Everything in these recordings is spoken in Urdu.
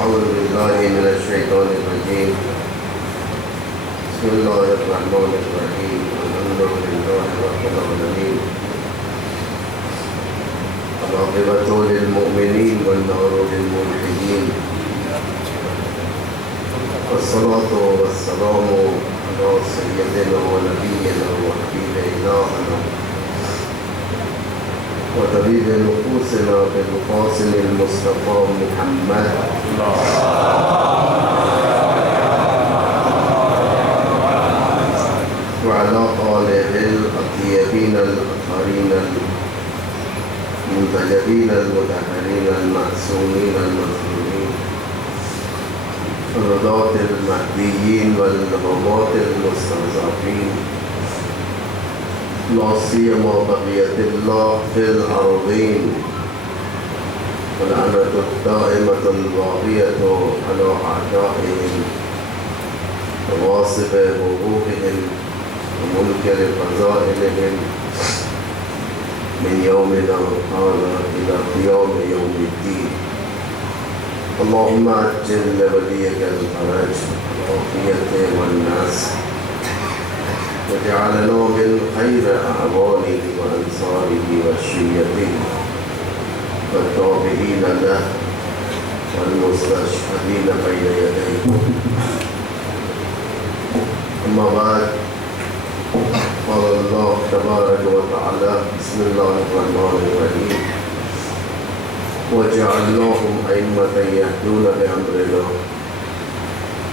أعوذ بالله من الشيطان الرجيم. بسم الله الرحمن الرحيم. الحمد لله رب العالمين. العاقبة للمؤمنين والنار للملحدين. والصلاة والسلام على سيدنا ونبينا وحبيب إلهنا وطبيب نفوسنا بالقاسم المصطفى محمد وعلى آله الطيبين الأطهرين المنتجبين المطهرين المعصومين المظلومين الرضاة المهديين والهمات المستضعفين لا سيما بقية الله في الأرضين واللعنة الدائمة الباقية على أعدائهم وغاصب حقوقهم ومنكر فضائلهم من يومنا هذا إلى قيام يوم الدين. اللهم عجل لوليك الفرج والعافية والناس وجعلنا من خير أعوانه وأنصاره وشيته والتابعين له والمستشهدين بين يديه. أما بعد، قال الله تبارك وتعالى: بسم الله الرحمن الرحيم. وجعلناهم أئمة يهدون بأمرنا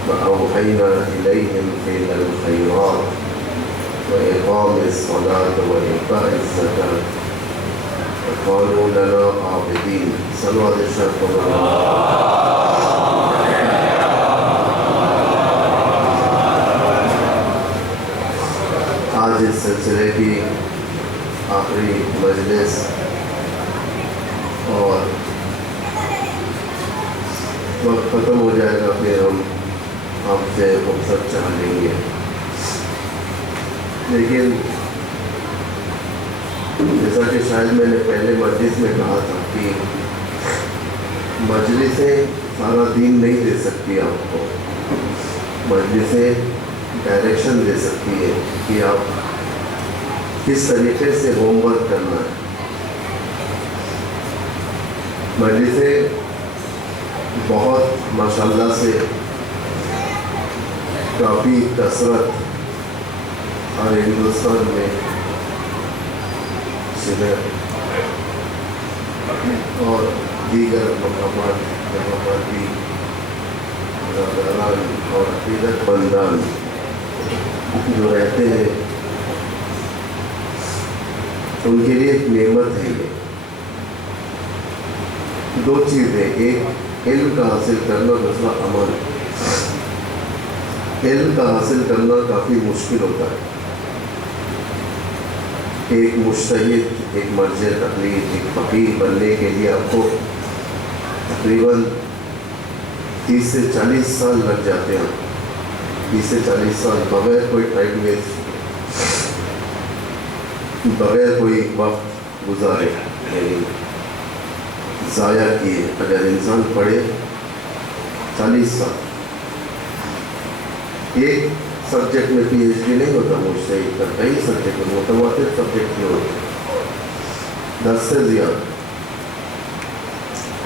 وأوحينا إليهم فعل الخيرات وإقام الصلاة وإيتاء الزكاة وكانوا لنا عابدين. صلوا على الشرف. آج اس سلسلے کی آخری مجلس اور وقت ختم ہو جائے گا، پھر ہم آپ سے رخصت چاہ لیں گے. لیکن جیسا کہ شاید میں نے پہلے مجلس میں کہا تھا کہ مجلسیں سارا دین نہیں دے سکتی آپ کو، مجلسیں ڈائریکشن دے سکتی ہے کہ آپ کس طریقے سے ہوم ورک کرنا ہے. مجلسیں بہت ماشاءاللہ سے کافی کثرت اور ہندوستان میں شہر اور دیگر مقامات جہاں پر بھی برادران اور عقیدت مندان جو رہتے ہیں ان کے لیے ایک نعمت ہے. یہ دو چیزیں، ایک علم کا حاصل کرنا، دوسرا عمل. علم کا حاصل کرنا کافی مشکل ہوتا ہے. ایک مجتہد، ایک مرجع تقلید، ایک فقیہ بننے کے لیے آپ کو تقریباً 30 سے 40 سال لگ جاتے ہیں. 30 سے 40 سال بغیر کوئی ٹائم ویسٹ، بغیر کوئی وقت گزارے، یعنی ضائع کیے. اگر انسان پڑھے 40 سال ایک سبجیکٹ میں پی ایچ ڈی نہیں ہوتا مجتہد کا، کئی سبجیکٹ میں متواتر سبجیکٹ میں ہوتے 10 سے زیادہ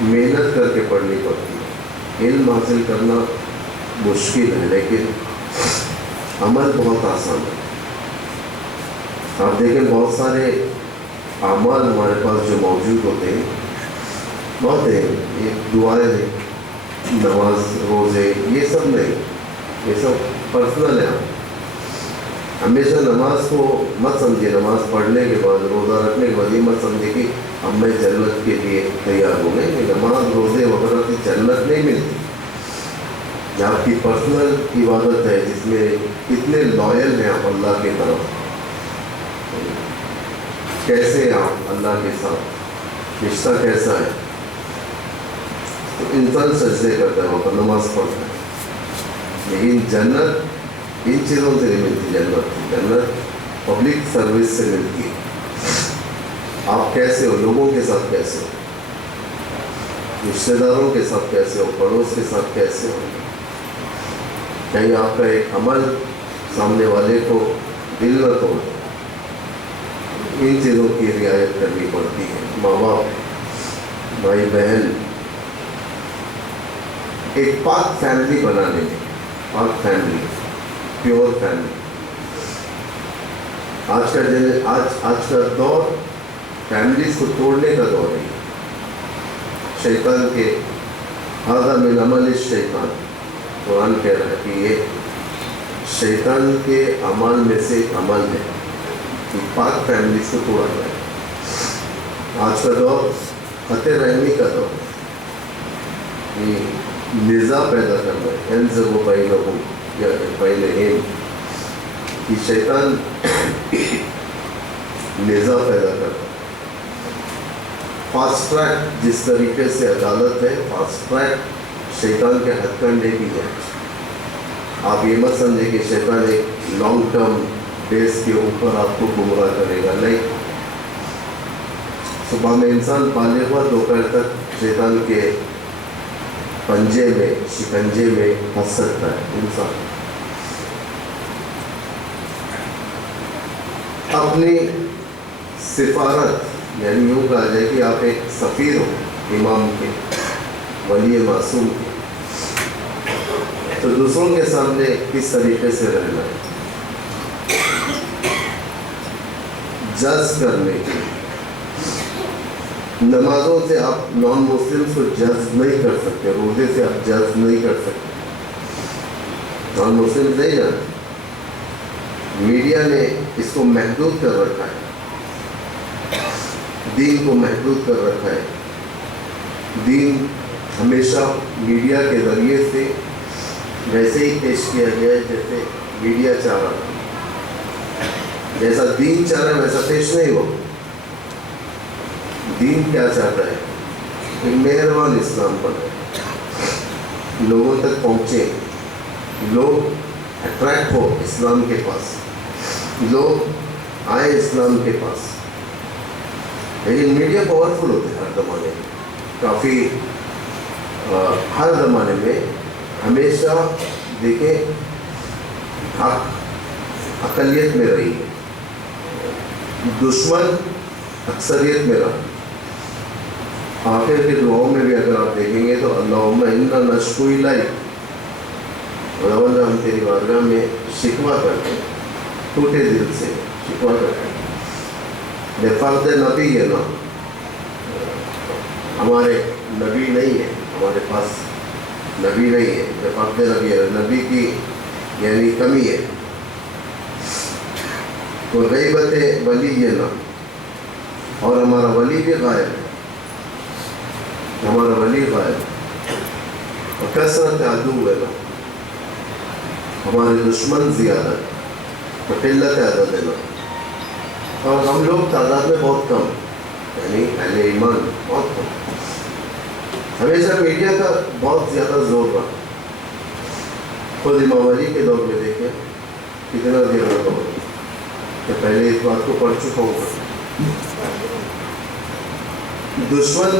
محنت کر کے پڑھنی پڑتی ہے. علم حاصل کرنا مشکل ہے لیکن عمل بہت آسان ہے. آپ دیکھیں بہت سارے اعمال ہمارے پاس جو موجود ہوتے ہیں بہت ہیں. یہ دعائیں ہیں، نماز، روزے، یہ سب نہیں، یہ سب پرسنل ہے. ہمیشہ نماز کو مت سمجھے، نماز پڑھنے کے بعد، روزہ رکھنے کے بعد یہ مت سمجھے کہ اب میں جنت کے لیے تیار ہوں. نہیں، نماز روزے وغیرہ کی جنت نہیں ملتی. یہ آپ کی پرسنل عبادت ہے جس میں کتنے لائل ہیں آپ اللہ کی طرف، کیسے آپ اللہ کے ساتھ رشتہ کیسا ہے. تو انسان سجدے کرتا ہے، وہاں پر نماز پڑھتا ہے. لیکن جنت ان چیزوں سے نہیں ملتی. جنت پبلک سروس سے ملتی ہے. آپ کیسے ہو، لوگوں کے ساتھ کیسے ہو. رشتے داروں کے ساتھ کیسے ہو، پڑوس کے ساتھ کیسے ہو، کہیں آپ کا ایک عمل سامنے والے کو دل نہ توڑ، ان چیزوں کی رعایت کرنی پڑتی ہے. ماں باپ، بھائی بہن، ایک پاک فیملی بنانے میں، پاک فیملی، پیور فیملی. آج کا دور فیملیز کو توڑنے کا دور ہے. شیطان کے ھذا من عمل الشیطان، قرآن کہہ رہا ہے کہ یہ شیطان کے اعمال میں سے ایک عمل ہے کہ پاک فیملیز کو توڑا جائے. آج کا دور خط رحمی کا دور ہے، نزاع پیدا کرنا ہے، انزغ بینہم یا بینہم، کہ شیطان نزاع پیدا کرتا ہے. فاسٹ ٹریک جس طریقے سے عدالت ہے، فاسٹ ٹریک شیطان کے ہتھ کنڈے بھی ہے. آپ یہ مت سمجھیں کہ شیطان ایک لانگ ٹرم بیس کے اوپر آپ کو گمراہ کرے گا، نہیں. صبح میں انسان بالغ ہوا، دوپہر تک شیطان کے پنجے میں، شکنجے میں پھنس سکتا ہے انسان. اپنی سفارت، یعنی یوں کہا جائے کہ آپ ایک سفیر ہو امام کے، ولی معصوم کے، تو دوسروں کے سامنے کس طریقے سے رہنا ہے. جج کرنے کے، نمازوں سے آپ نان مسلمس کو جج نہیں کر سکتے، روزے سے آپ جج نہیں کر سکتے، نان مسلم نہیں جانتے. میڈیا نے اس کو محدود کر رکھا ہے، دین کو محدود کر رکھا ہے. دین ہمیشہ میڈیا کے ذریعے سے ویسے ہی پیش کیا گیا ہے جیسے میڈیا چاہ رہا ہے. جیسا دین چاہ رہا ہے ویسا پیش نہیں ہو. دین کیا چاہتا ہے؟ ایک مہربان اسلام پر لوگوں تک پہنچے، لوگ اٹریکٹ ہو اسلام کے پاس، لوگ آئے اسلام کے پاس. لیکن میڈیا پاورفل ہوتے ہیں ہر زمانے میں، کافی ہر زمانے میں ہمیشہ دیکھیں حق اقلیت میں رہی ہے، دشمن اکثریت میں رہا. آخر کی دعاؤں میں بھی اگر آپ دیکھیں گے تو اللہم انا نشکو الیک، خداوند ہم تیری بارگاہ میں شکوہ کرتے ہیں، ٹوٹے دل سے شکوہ کرتے ہیں. بفقد نبی ہے نا، ہمارے نبی نہیں ہے، ہمارے پاس نبی نہیں ہے. بفقد نبی ہے، نبی کی یعنی کمی ہے. تو غیبت ولی ہے نا، اور ہمارا ولی بھی غائب ہے، ہمارا ولی غائب ہے. اور کثرت عدو ہے نا، ہمارے دشمن زیادہ ہے، تو قلت عدد ہے نا، اور ہم لوگ تعداد میں بہت کم، یعنی اہل ایمان بہت کم. ہمیشہ میڈیا کا بہت زیادہ زور رہا. خود امام علی کے دور میں دیکھیں کتنا زیادہ دور، کہ پہلے اس بات کو پڑھ چکا ہوں. دشمن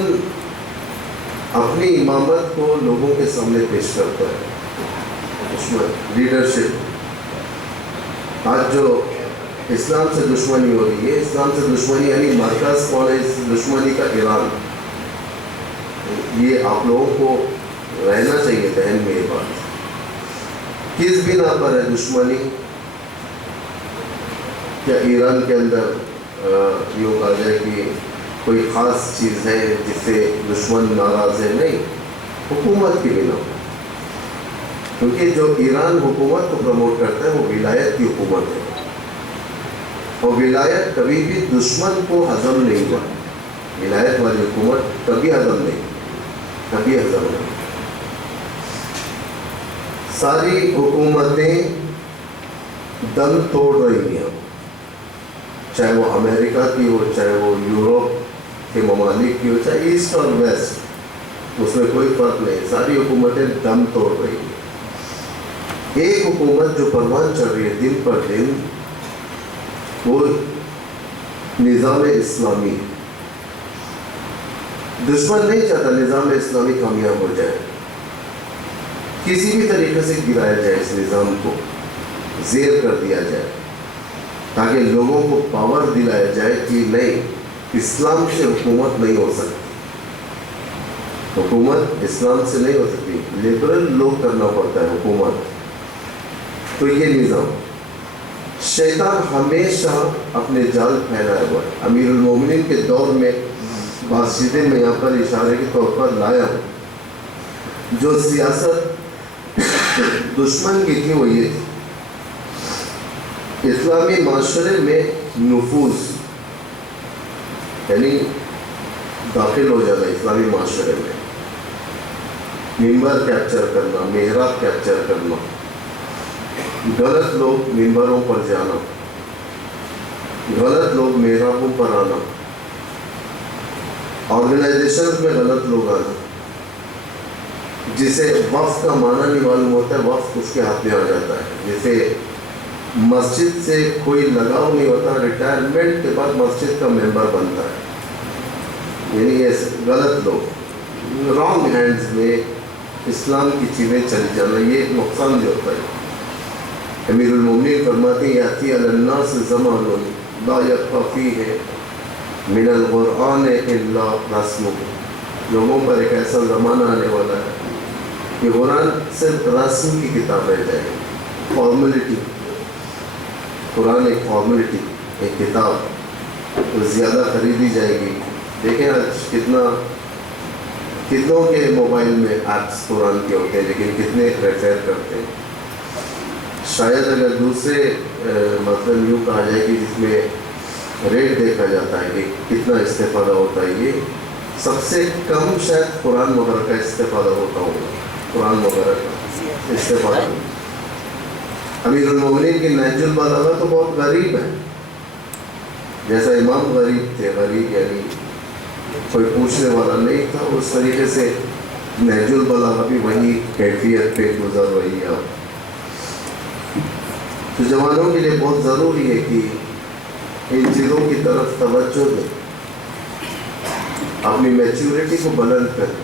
اپنی امامت کو لوگوں کے سامنے پیش کرتا ہے. دشمن لیڈرشپ. آج جو اسلام سے دشمنی ہو رہی ہے، اسلام سے دشمنی یعنی مرکز کون ہے اس دشمنی کا؟ ایران. یہ آپ لوگوں کو رہنا چاہیے ذہن میں یہ بات. کس بنا پر ہے دشمنی؟ کیا ایران کے اندر یوں کہا جائے کہ کوئی خاص چیز ہے جس سے دشمن ناراض ہے؟ نہیں، حکومت کی بنا. کیونکہ جو ایران حکومت کو پروموٹ کرتا ہے وہ ولایت کی حکومت ہے، اور ولایت کبھی بھی دشمن کو ہضم نہیں ہوا. ولایت والی حکومت کبھی ہضم نہیں، کبھی ہضم نہیں. ساری حکومتیں دم توڑ رہی ہیں، چاہے وہ امریکہ کی ہو، چاہے وہ یوروپ کے ممالک کی ہو، چاہے ایسٹ اور ویسٹ، اس میں کوئی فرق نہیں. ساری حکومتیں دم توڑ رہی ہیں. ایک حکومت جو پروان چڑھ رہی ہے دن پر دن، وہ نظام اسلامی. دشمن نہیں چاہتا نظام اسلامی کامیاب ہو جائے، کسی بھی طریقے سے گرایا جائے، اس نظام کو زیر کر دیا جائے، تاکہ لوگوں کو پاور دلایا جائے کہ نہیں، اسلام سے حکومت نہیں ہو سکتی، حکومت اسلام سے نہیں ہو سکتی، لبرل لوگ کرنا پڑتا ہے حکومت۔ تو یہ نظام، شیطان ہمیشہ اپنے جال پھیلایا ہوا ہے۔ امیر المومنین کے دور میں بات چیزیں میں یہاں پر اشارے کے طور پر لایا ہوں، جو سیاست دشمن کی تھی وہ یہ تھی، اسلامی معاشرے میں نفوذ، یعنی داخل ہو جانا اسلامی معاشرے میں، ممبر کیپچر کرنا، محراب کیپچر کرنا، غلط لوگ ممبروں پر جانا، غلط لوگ محرابوں پر آنا، آرگنائزیشن میں غلط لوگ آنا، جسے وقف کا معنی نہیں معلوم ہوتا ہے، وقف اس کے ہاتھ میں آ جاتا ہے، جسے مسجد سے کوئی لگاؤ نہیں ہوتا، ریٹائرمنٹ کے بعد مسجد کا ممبر بنتا ہے، یعنی یہ غلط لوگ، رانگ ہینڈز میں اسلام کی چیزیں چلی جانا، یہ نقصان جو ہوتا ہے۔ امیر المومنین فرماتے ہیں یاتی علی الناس زمان لا یبقی فیہ من القرآن الا رسمہ، لوگوں پر ایک ایسا زمانہ آنے والا ہے کہ قرآن صرف رسم کی کتاب رہ جائے گی، فارمیلٹی، قرآن ایک فارمیلٹی، ایک کتاب تو زیادہ خریدی جائے گی۔ دیکھیں آج کتنوں کے موبائل میں ایپس قرآن کے ہوتے ہیں، لیکن کتنے ریفر کرتے ہیں۔ شاید اگر دوسرے مطلب یوں کہا جائے کہ جس میں ریٹ دیکھا جاتا ہے کہ کتنا استفادہ ہوتا ہے، یہ سب سے کم شاید قرآن وغیرہ کا استفادہ ہوتا ہوگا، قرآن وغیرہ کا استفادہ۔ امیر المومنین کی نہج البلاغہ تو بہت غریب ہے، جیسا امام غریب تھے، غریب یعنی کوئی پوچھنے والا نہیں تھا، اس طریقے سے نہج البلاغہ بھی وہی کیفیت پہ گزر رہی ہے۔ تو جوانوں کے لیے بہت ضروری ہے کہ ان چیزوں کی طرف توجہ دیں، اپنی میچورٹی کو بلند کریں،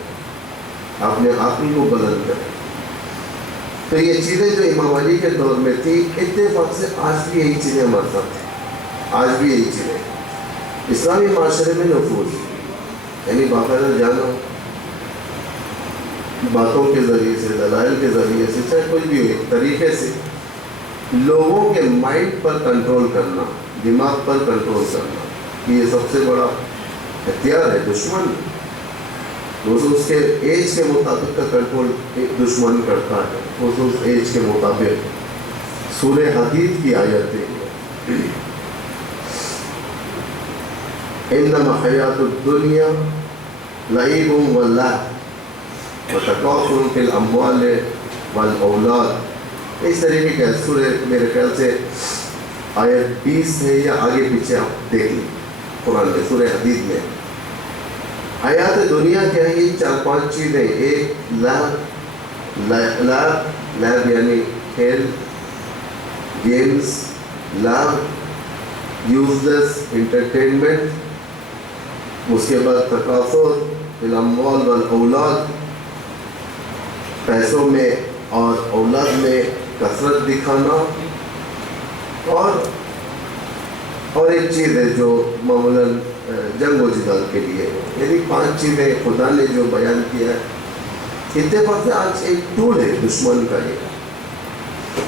اپنے عقل کو بلند کریں۔ تو یہ چیزیں جو امام علی کے دور میں تھی، اتفاق سے آج بھی یہی چیزیں ہمارے ساتھ ہیں، آج بھی یہی چیزیں اسلامی معاشرے میں نفوذ، یعنی باقاعدہ جانا، باتوں کے ذریعے سے، دلائل کے ذریعے سے، چاہے کوئی بھی ہو، ایک طریقے سے لوگوں کے مائنڈ پر کنٹرول کرنا، دماغ پر کنٹرول کرنا، یہ سب سے بڑا ہتھیار ہے دشمن۔ اس کے ایج کے مطابق کا کنٹرول دشمن کرتا ہے، اس ایج کے مطابق۔ سورہ حدید کی آیت ہے، انما حیات الدنیا لعب و لہو وتکاثر فی الاموال والاولاد، اس طریقے کا سورہ میرے خیال سے آیت 20 ہے یا آگے پیچھے آپ دیکھ لیں قرآن میں، سورہ حدید میں۔ حیات دنیا کیا ہے؟ یہ 4-5 چیزیں، ایک لعب یعنی کھیل، گیمز، لعب، یوزلیس انٹرٹینمنٹ، اس کے بعد تکاثر فی الاموال والاولاد، پیسوں میں اور اولاد میں کثرت دکھانا، اور ایک چیز ہے جو معمولاً جنگ و جدال کے لیے، یعنی 5 چیزیں خدا نے جو بیان کیا ہے۔ اتفاق سے آج ایک ٹول ہے دشمن کا، یہ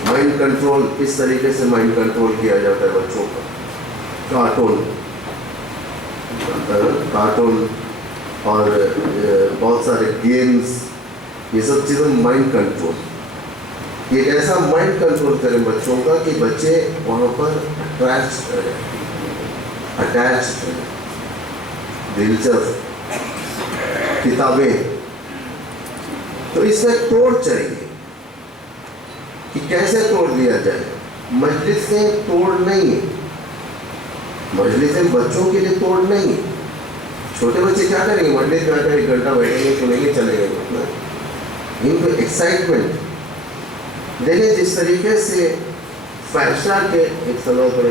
مائنڈ کنٹرول، اس طریقے سے مائنڈ کنٹرول کیا جاتا ہے بچوں کا، کارٹون اور بہت سارے گیمز، یہ سب چیزیں مائنڈ کنٹرول، یہ ایسا مائنڈ کنٹرول کریں بچوں کا کہ بچے وہاں پر اٹیچ ہیں، دلچسپ کتابیں۔ تو اس کا توڑ چاہیے کہ کیسے توڑ دیا جائے۔ مجلس سے توڑ نہیں ہے، مجلس سے بچوں کے لیے توڑ نہیں ہے۔ چھوٹے بچے کیا کریں گے؟ مجلس میں آ کر 1 گھنٹہ بیٹھیں گے، سنیں گے، چلے گئے۔ ان کو ایکسائٹمنٹ دیکھیں، جس طریقے سے فیشا کے ایک سلو پر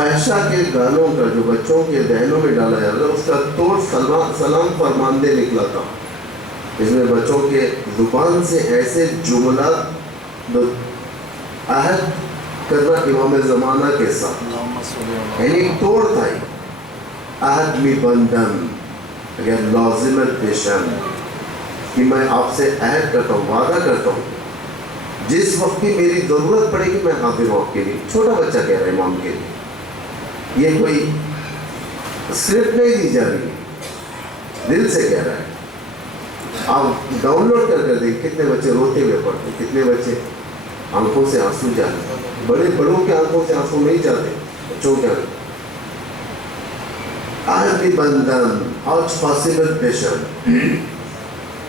فحشہ کے گانوں کا جو بچوں کے ذہنوں میں ڈالا جاتا ہے اس کا توڑ سلام فرماندے نکلا تھا. اس میں بچوں کے زبان سے ایسے جملات عہد کرنا امام زمانہ کے ساتھ، یعنی توڑ تھا. عہد می بندن اگر لازمت پیشن کہ میں آپ سے عہد کرتا ہوں، وعدہ کرتا ہوں، جس وقت کی میری ضرورت پڑے گی میں حاضر ہوں آپ کے لیے. چھوٹا بچہ کہہ رہا ہے امام کے لیے، یہ کوئی اسکرپٹ نہیں دی جا رہی، دل سے کہہ رہا ہے. آپ ڈاؤن لوڈ کر دیکھ کتنے بچے روتے ہوئے پڑھتے، کتنے بچے آنکھوں سے آنسو جاتے. بڑوں کے آنکھوں سے آنسو نہیں جاتے، بچوں کے آنکھوں. عہد بندن آج فاصلت پیشن،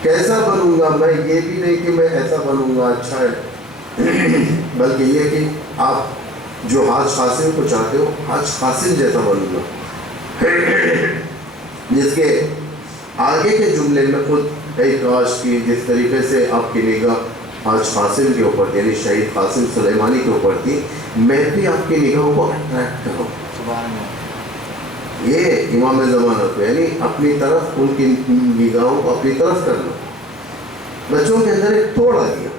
کیسا بنوں گا میں؟ یہ بھی نہیں کہ میں ایسا بنوں گا اچھا ہے، بلکہ یہ کہ آپ جو حاج قاسم کو چاہتے ہو حاج قاسم جیسا بنوں گا. جس کے آگے کے جملے میں خود ایک کاش کی جس طریقے سے آپ کی نگاہ حاج قاسم کے اوپر یعنی شہید قاسم سلیمانی کے اوپر تھی، میں بھی آپ کی نگاہوں کو اٹریکٹ کروں. یہ امام زمانہ کو یعنی اپنی طرف ان کی نگاہوں کو اپنی طرف کرنا. بچوں کے اندر ایک توڑ آ گیا.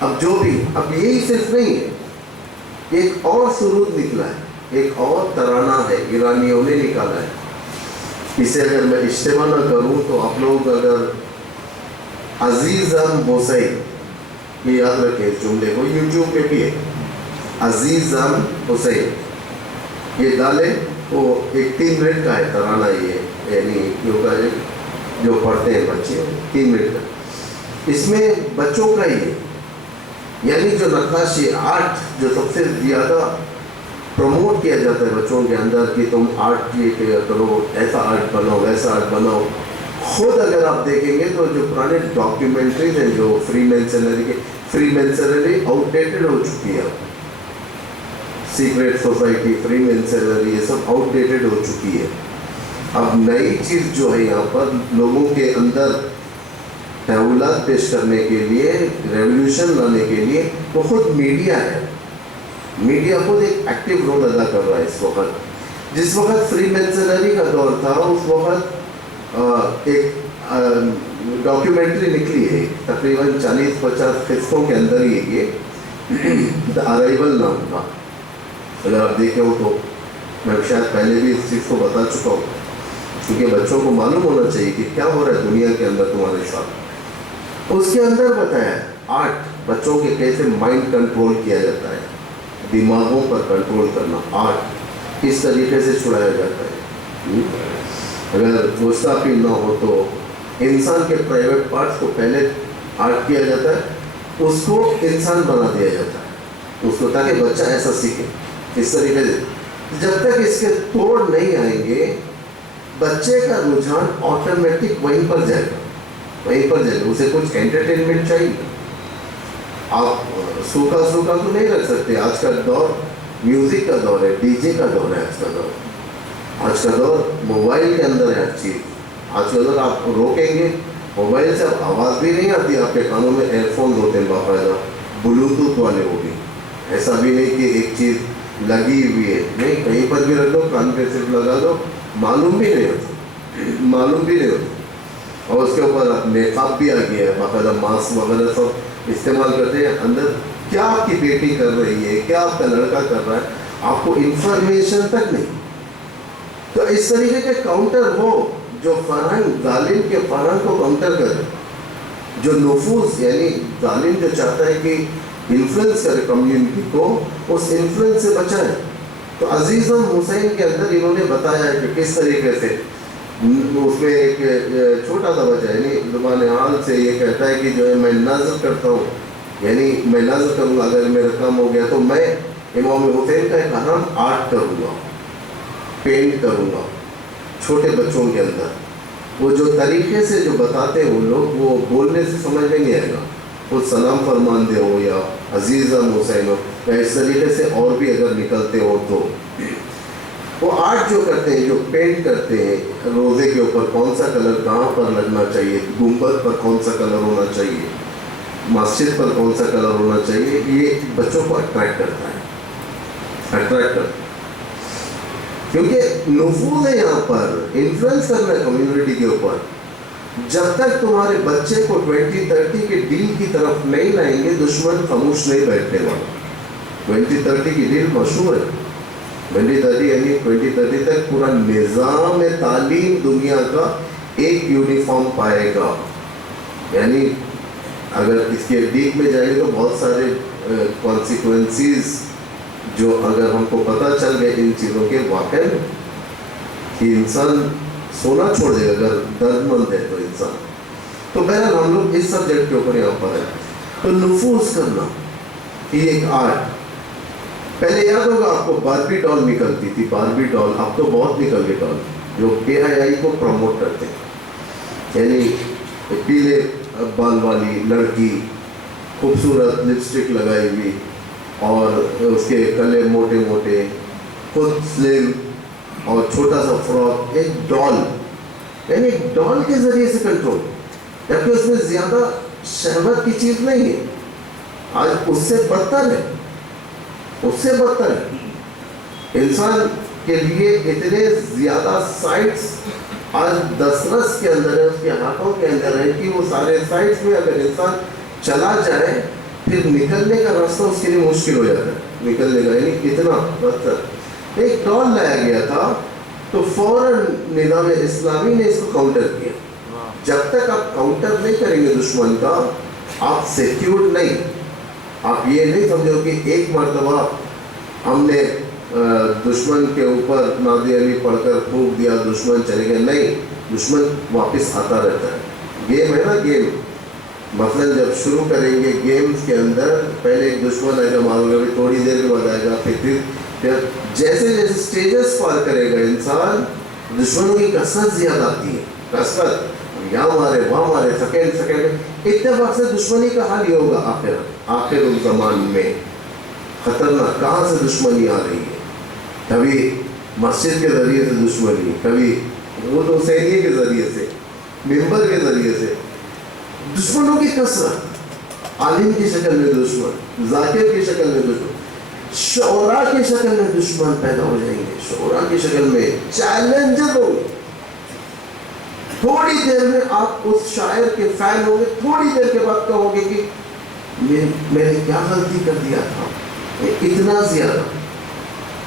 اب جو بھی اب یہی صرف نہیں ہے، ایک اور سرود نکلا ہے، ایک اور ترانہ ہے ایرانیوں نے نکالا ہے. اسے اگر میں اجتماع نہ کروں تو آپ لوگ اگر عزیزم حسین، یہ یاد رکھیں اس جملے کو، یوٹیوب پہ بھی ہے عزیزم حسین، یہ ڈالیں وہ ایک 3 منٹ کا ہے ترانہ. یہ یعنی جو پڑھتے ہیں بچے 3 منٹ کا. اس میں بچوں کا ہی ہے، یعنی جو نقاشی آرٹ جو سب سے زیادہ پروموٹ کیا جاتا ہے بچوں کے اندر کہ تم آرٹ یہ کرو، ایسا آرٹ بناؤ، ویسا آرٹ بناؤ. خود اگر آپ دیکھیں گے تو جو پرانے ڈاکیومنٹریز ہیں جو فری مینسنری آؤٹ ڈیٹڈ ہو چکی ہے. سیکریٹ سوسائٹی، فری مینسنری، یہ سب آؤٹ ڈیٹڈ ہو چکی ہے. اب نئی چیز جو ہے یہاں پر لوگوں کے اندر تحولات پیش کرنے کے لیے، ریولیوشن لانے کے لیے وہ خود میڈیا ہے. میڈیا خود ایک ایکٹیو رول ادا کر رہا ہے اس وقت. جس وقت فری مینسنری کا دور تھا اس وقت ایک ڈاکیومنٹری نکلی ہے تقریباً 40-50 قسطوں کے اندر ہی یہ دا ارائیول نام تھا. اگر آپ دیکھیں ہو تو میں شاید پہلے بھی اس چیز کو بتا چکا ہوں، کیونکہ بچوں کو معلوم ہونا چاہیے کہ کیا ہو رہا ہے دنیا کے اندر تمہارے ساتھ. اس کے اندر بتایا آرٹ بچوں کے کیسے مائنڈ کنٹرول کیا جاتا ہے، دماغوں پر کنٹرول کرنا، آرٹ کس طریقے سے چھڑایا جاتا ہے. اگر گستاخی نہ ہو تو انسان کے پرائیویٹ پارٹس کو پہلے آرٹ کیا جاتا ہے، اس کو انسان بنا دیا جاتا ہے اس کو، تاکہ بچہ ایسا سیکھے. اس طریقے سے جب تک اس کے توڑ نہیں آئیں گے بچے کا رجحان آٹومیٹک وہیں پر جائے گا. اسے کچھ انٹرٹینمنٹ چاہیے. آپ سوکھا تو نہیں رکھ سکتے. آج کا دور میوزک کا دور ہے، ڈی جے کا دور ہے. آج کا دور موبائل کے اندر ہے ہر چیز. آج کا دور آپ روکیں گے موبائل سے اب آواز بھی نہیں آتی، آپ کے کانوں میں ایئر فون ہوتے ہیں باقاعدہ بلوٹوتھ والے. وہ بھی ایسا بھی نہیں کہ ایک چیز لگی ہوئی ہے، نہیں، کہیں پر بھی رکھ دو، کان پہ صرف لگا دو، معلوم بھی نہیں ہوتا. اور اس کے اوپر نقاب بھی آ گیا ہے، باقاعدہ ماسک وغیرہ سب استعمال کرتے ہیں. اندر کیا آپ کی بیٹی کر رہی ہے، کیا آپ کا لڑکا کر رہا ہے، آپ کو انفارمیشن تک نہیں. تو اس طریقے کے کاؤنٹر ہو جو فرہنگ ظالم کے فرہنگ کو کاؤنٹر کرے، جو نفوذ یعنی ظالم جو چاہتا ہے کہ انفلوئنس کرے کمیونٹی کو، اس انفلوئنس سے بچائے. تو عزیزم حسین کے اندر انہوں نے بتایا ہے کہ کس طریقے سے. اس میں ایک چھوٹا سا بچہ یعنی زبان حال سے یہ کہتا ہے کہ جو ہے میں نظر کرتا ہوں، یعنی میں نظر کروں گا اگر میرا کام ہو گیا تو میں امام حسین کا ایک اہم آرٹ کروں گا، پینٹ کروں گا چھوٹے بچوں کے اندر. وہ جو طریقے سے جو بتاتے ہیں وہ لوگ، وہ بولنے سے سمجھ میں نہیں آئے گا. خود سلام فرماندے ہو یا عزیزم حسین ہو یا اس طریقے سے اور بھی اگر نکلتے ہو تو وہ آرٹ جو کرتے ہیں، جو پینٹ کرتے ہیں، روزے کے اوپر کون سا کلر کہاں پر لگنا چاہیے، گنبد پر کون سا کلر ہونا چاہیے، مسجد پر کون سا کلر ہونا چاہیے، یہ بچوں کو اٹریکٹ کرتا ہے. اٹریکٹ کرتا ہے، کیونکہ نفوذ ہے یہاں پر، انفلوئنس کرنا ہے کمیونٹی کے اوپر. جب تک تمہارے بچے کو 2030 کے ڈیل کی طرف نہیں لائیں گے دشمن خاموش نہیں بیٹھنے والا. 2030 کی ڈیل مشہور ہے. 2030 یعنی 2030 تک پورا نظام تعلیم دنیا کا ایک یونیفارم پائے گا. یعنی اگر اس کے ڈیپ میں جائیں گے تو بہت سارے کانسیکوینسز جو اگر ہم کو پتہ چل گئے ان چیزوں کے واقع میں کہ انسان سونا چھوڑ دے گا اگر درد مند ہے تو انسان. تو بہرحال ہم لوگ اس سبجیکٹ کے اوپر یہاں پر ہیں. تو نفوذ کرنا یہ ایک آرٹ. پہلے یاد ہوگا آپ کو باربی ڈال نکلتی تھی، باربی ڈال، اب تو بہت نکل گئے ڈال جو بے حیائی کو پروموٹ کرتے ہیں. یعنی پیلے بال والی لڑکی، خوبصورت لپسٹک لگائی ہوئی اور اس کے گلے موٹے موٹے، خود سلیم اور چھوٹا سا فراک، ایک ڈال. یعنی ایک ڈال کے ذریعے سے کنٹرول، جبکہ اس میں زیادہ شہوت کی چیز نہیں ہے. آج اس سے بدتر ہے، اس سے بدتر ہے. انسان کے لیے اتنے زیادہ سائٹس آج دسترس کے اندر ہے، اس کے ہاتھوں کے اندر ہے کہ وہ سارے سائٹس میں اگر انسان چلا جائے پھر نکلنے کا راستہ اس کے لیے مشکل ہو جاتا ہے نکلنے کا. یعنی اتنا بدتر. ایک ڈال لایا گیا تھا تو فوراً نظام اسلامی نے اس کو کاؤنٹر کیا. جب تک آپ کاؤنٹر نہیں کریں گے دشمن کا آپ سیکیور نہیں. آپ یہ نہیں سمجھو کہ ایک مرتبہ ہم نے دشمن کے اوپر نادی علی پڑھ کر پھونک دیا دشمن چلے گئے. نہیں، دشمن واپس آتا رہتا ہے. گیم ہے نا، گیم. مثلاً جب شروع کریں گے گیمز کے اندر پہلے ایک دشمن آئے گا، مارو گا، تھوڑی دیر کے بعد آئے گا، پھر جیسے جیسے اسٹیجز پار کرے گا انسان دشمنوں کی کثرت زیادہ آتی ہے. کثرت، یہاں مارے وہاں مارے، سیکنڈ اتفاق سے دشمنی کا حال یہ ہوگا آخر الزمان میں. خطرناک کہاں سے دشمنی آ رہی ہے. کبھی مسجد کے ذریعے سے دشمنی، کبھی وہ حسینیے کے ذریعے سے، ممبر کے ذریعے سے. دشمنوں کی کثرت، عالم کی شکل میں دشمن، ذاکر کی شکل میں دشمن، شعراء کی شکل میں دشمن پیدا ہو جائیں گے. شعراء کی شکل میں چیلنجر ہوں گے. تھوڑی دیر میں آپ اس شاعر کے فین ہوں گے، تھوڑی دیر کے بعد کہو گے کہ میں نے کیا غلطی کر دیا تھا. اتنا زیادہ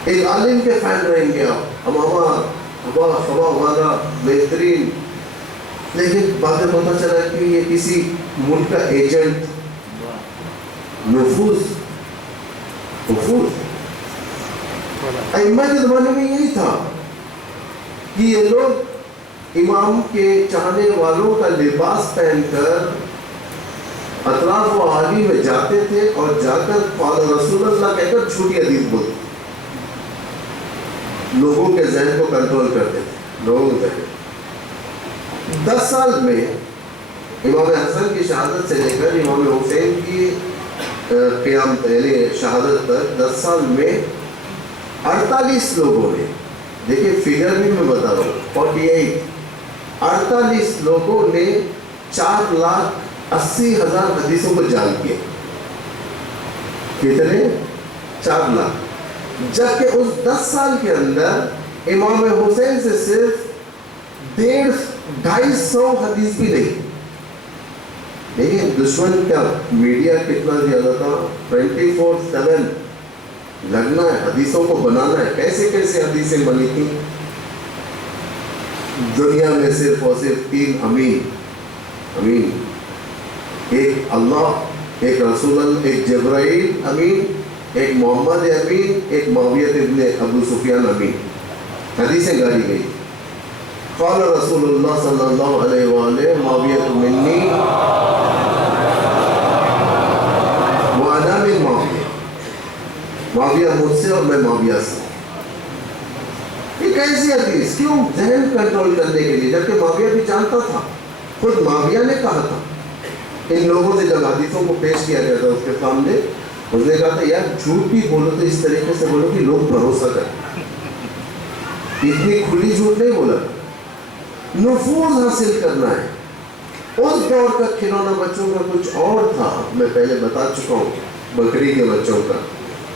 ایک عالم کے فین رہیں گے آپ، ہوا ہمارا بہترین، لیکن بعد میں پتہ چلا کہ یہ کسی ملک کا ایجنٹ. نفوذ. ائمہ کے زمانے میں یہی تھا کہ یہ لوگ امام کے چاہنے والوں کا لباس پہن کر اطراف و احالی میں جاتے تھے اور جا کر قال رسول اللہ کہہ کر جھوٹی حدیث بولتے، لوگوں کے ذہن کو کنٹرول کرتے تھے. لوگوں کے ذہن 10 سال میں امام حسن کی شہادت سے لے کر امام حسین کی قیام یعنی شہادت تک 10 سال میں 48 لوگوں نے، دیکھیں فگر بھی میں بتا رہا ہوں، 48 لوگوں نے 4,80,000 حدیثوں کو جعل کیا. کتنے؟ 4 لاکھ. جبکہ اس 10 سال کے اندر امام حسین سے صرف 150-250 حدیث بھی نہیں. دیکھیں دشمن کا میڈیا کتنا زیادہ تھا. 24/7 لگنا ہے، حدیثوں کو بنانا ہے. کیسے کیسے حدیثیں بنی تھیں دنیا میں؟ صرف اور صرف 3 امین، ایک اللہ، ایک رسول اللہ، ایک جبرائیل امین، ایک محمد امین، ایک معاویہ ابن ابو سفیان امین. حدیثیں گاڑی گئی. قال رسول اللہ صلی اللہ علیہ وآلہ معاویہ منی وانا من معاویہ، معاویہ مجھ سے اور میں معاویہ سے. یہ کیسی حدیث؟ کیوں؟ ذہن کنٹرول کرنے کے لیے. جبکہ معاویہ بھی جانتا تھا، خود معاویہ نے کہا تھا ان لوگوں سے جب حدیثوں کو پیش کیا گیا تھا اس کے سامنے، اس نے کہا تھا یار جھوٹ بھی بولو تو اس طریقے سے بولو کہ لوگ بھروسہ کریں. اتنی کھلی جھوٹ نہیں بولا. نفوذ حاصل کرنا ہے. اس دور کا کھلونا بچوں کا کچھ اور تھا. میں پہلے بتا چکا ہوں بکری کے بچوں کا.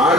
8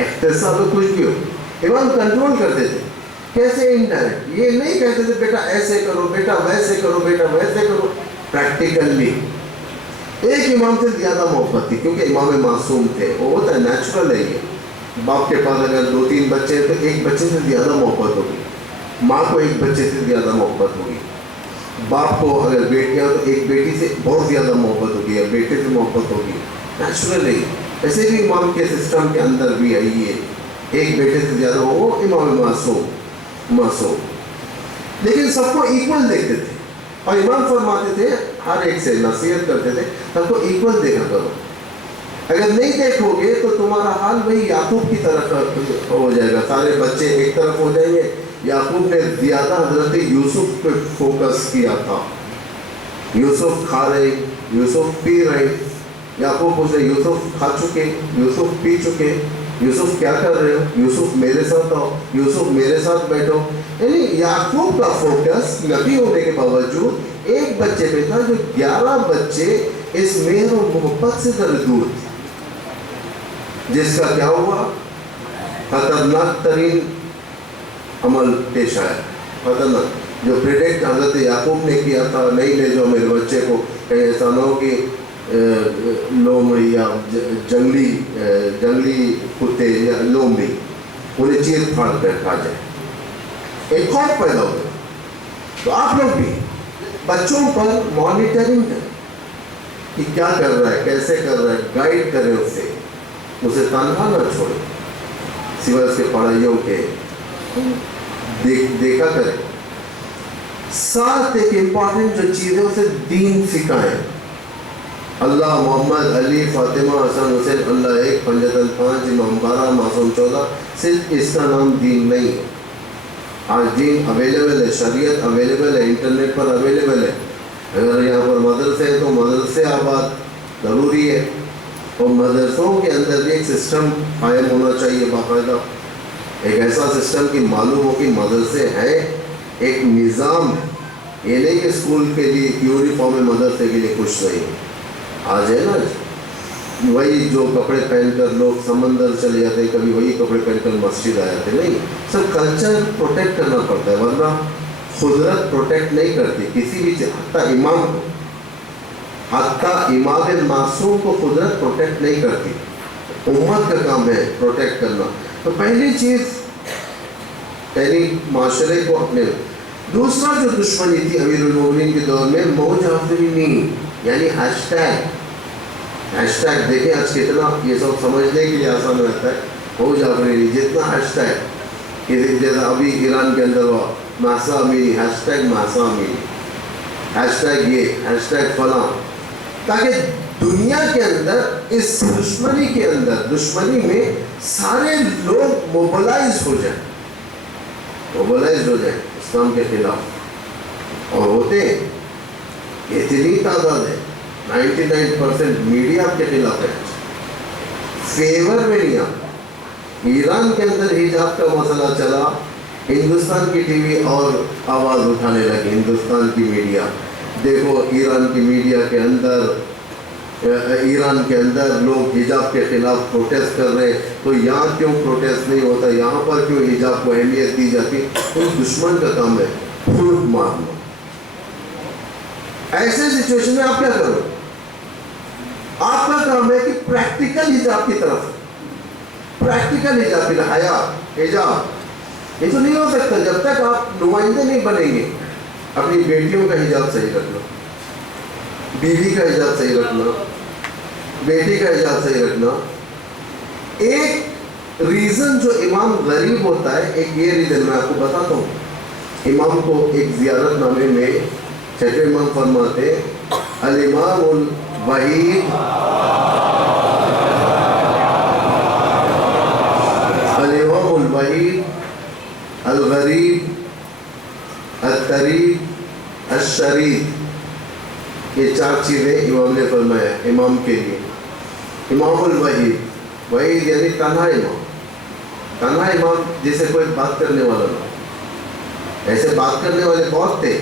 اختصاص ہو کچھ بھی ہو، امام کنٹرول کرتے تھے. کیسے؟ انڈائریکٹ. یہ نہیں کہتے تھے بیٹا ایسے کرو، بیٹا ویسے کرو، بیٹا ویسے کرو. پریکٹیکلی ایک امام سے زیادہ محبت تھی کیونکہ امام معصوم تھے. وہ ہوتا ہے نیچرل ہے. یہ باپ کے پاس اگر 2-3 بچے ہیں تو ایک بچے سے زیادہ محبت ہوگی. ماں کو ایک بچے سے زیادہ محبت ہوگی. باپ کو اگر بیٹیاں تو ایک بیٹی سے بہت زیادہ محبت ہوگی یا بیٹے سے محبت ہوگی. نیچرل ہے. ایسے بھی امام کے سسٹم کے اندر بھی ہے یہ ایک بیٹے سے زیادہ وہ امام معصوم. لیکن سب کو ایکول دیکھتے تھے اور امام فرماتے تھے ہر ایک سے نصیحت کرتے تھے سب کو ایکول دیکھا کرو. اگر نہیں دیکھو گے تو تمہارا حال وہی یعقوب کی طرف ہو جائے گا. سارے بچے ایک طرف ہو جائیں گے. یعقوب نے زیادہ حضرت یوسف پہ فوکس کیا تھا. یوسف کھا رہے، یوسف پی رہے. یعقوب پوچھ رہے یوسف کھا چکے، یوسف پی چکے، یوسف کیا کر رہے ہو؟ یوسف میرے ساتھ آؤ، یوسف میرے ساتھ بیٹھو. یعنی یعقوب کا فوکس نبی ہونے کے باوجود ایک بچے پہ تھا جو 11 بچے اس مہر و محبت سے ذرا دور تھے. جس کا کیا ہوا؟ خطرناک ترین عمل پیش آیا. خطرناک جو پریڈکٹ حضرت یعقوب نے کیا تھا، نہیں لے جاؤ میرے بچے کو، کہیں ایسا نہ ہو کہ لومڑی یا جنگلی کتے یا لومڑی انہیں چیر پھاڑ کر کھا جائے. ایک خوف پیدا ہو گیا. تو آپ لوگ بھی بچوں پر مانیٹرنگ کریں کہ کیا کر رہا ہے، کیسے کر رہا ہے، گائیڈ کریں اسے تنہا نہ چھوڑیں. سوائے اس کے پڑھائیوں کے دیکھا کریں. ساتھ ایک امپورٹنٹ جو چیز ہے اسے دین سکھائیں. اللہ، محمد، علی، فاطمہ، حسن، حسین، اللہ ایک، پنجتن 5، امام 12، معصوم 14. صرف اس کا نام دین نہیں ہے. آج دین اویلیبل ہے، شریعت اویلیبل ہے، انٹرنیٹ پر اویلیبل ہے. اگر یہاں پر مدرسے ہیں تو مدرسے آباد ضروری ہے. اور مدرسوں کے اندر بھی ایک سسٹم قائم ہونا چاہیے باقاعدہ. ایک ایسا سسٹم کہ معلوم ہو کہ مدرسے ہیں، ایک نظام. یہ نہیں کہ اسکول کے لیے یونیفارم مدرسے کے لیے کچھ نہیں. آج ہے نا وہی جو کپڑے پہن کر لوگ سمندر چلے جاتے ہیں، کبھی وہی کپڑے پہن کر مسجد آ جاتے. نہیں، سب کلچر پروٹیکٹ کرنا پڑتا ہے، ورنہ قدرت پروٹیکٹ نہیں کرتی کسی بھی چیز. حتیٰ امام معصوم کو قدرت پروٹیکٹ نہیں کرتی. امت کا کام ہے پروٹیکٹ کرنا. تو پہلی چیز یعنی معاشرے کو اپنے. دوسرا جو دشمنی تھی امیر المومنین کے دور میں، موج آفرینی یعنی ہیش ٹیگ. دیکھیں آج کتنا یہ سب سمجھنے کے لیے آسان رہتا ہے. موج آفرینی جتنا ہیش ٹیگ، جیسا ابھی ایران کے اندر ہوا مہسا Amini, hash tag مہسا Amini, hash tag یہ، ہیش ٹیگ فلاں، تاکہ دنیا کے اندر اس دشمنی میں سارے لوگ موبلائز ہو جائیں اسلام کے خلاف. اور ہوتے ہیں، اتنی تعداد ہے، 99% میڈیا آپ کے خلاف ہے، فیور میں نہیں. آپ ایران کے اندر حجاب کا مسئلہ چلا، ہندوستان کی ٹی وی اور آواز اٹھانے لگی، ہندوستان کی میڈیا. دیکھو ایران کی میڈیا کے اندر، ایران کے اندر لوگ حجاب کے خلاف پروٹیسٹ کر رہے ہیں، تو یہاں کیوں پروٹیسٹ نہیں ہوتا، یہاں پر کیوں حجاب کو اہمیت دی جاتی؟ تو دشمن کا کام ہے پھوٹ مارنا. ایسے سچویشن میں آپ کیا کرو؟ آپ کا کام ہے کہ پریکٹیکل حجاب کی طرف، پریکٹیکل حجاب کی حجاب. یہ تو نہیں ہو سکتا جب تک آپ نمائندے نہیں بنیں گے. اپنی بیٹیوں کا حجاب صحیح رکھنا، بیوی کا حجاب صحیح رکھنا، بیٹی کا حجاب صحیح رکھنا. ایک ریزن جو امام غریب ہوتا ہے، ایک یہ ریزن میں آپ کو بتاتا ہوں. امام کو ایک زیارت نامے میں چھٹے امام فرماتے الامام الوحید الغریب الطریب الشریف، یہ 4 چیزیں امام نے فرمایا امام کے لیے. امام الوحید، وحید یعنی تنہا امام. تنہا امام جسے کوئی بات کرنے والا نہ. ایسے بات کرنے والے بہت تھے،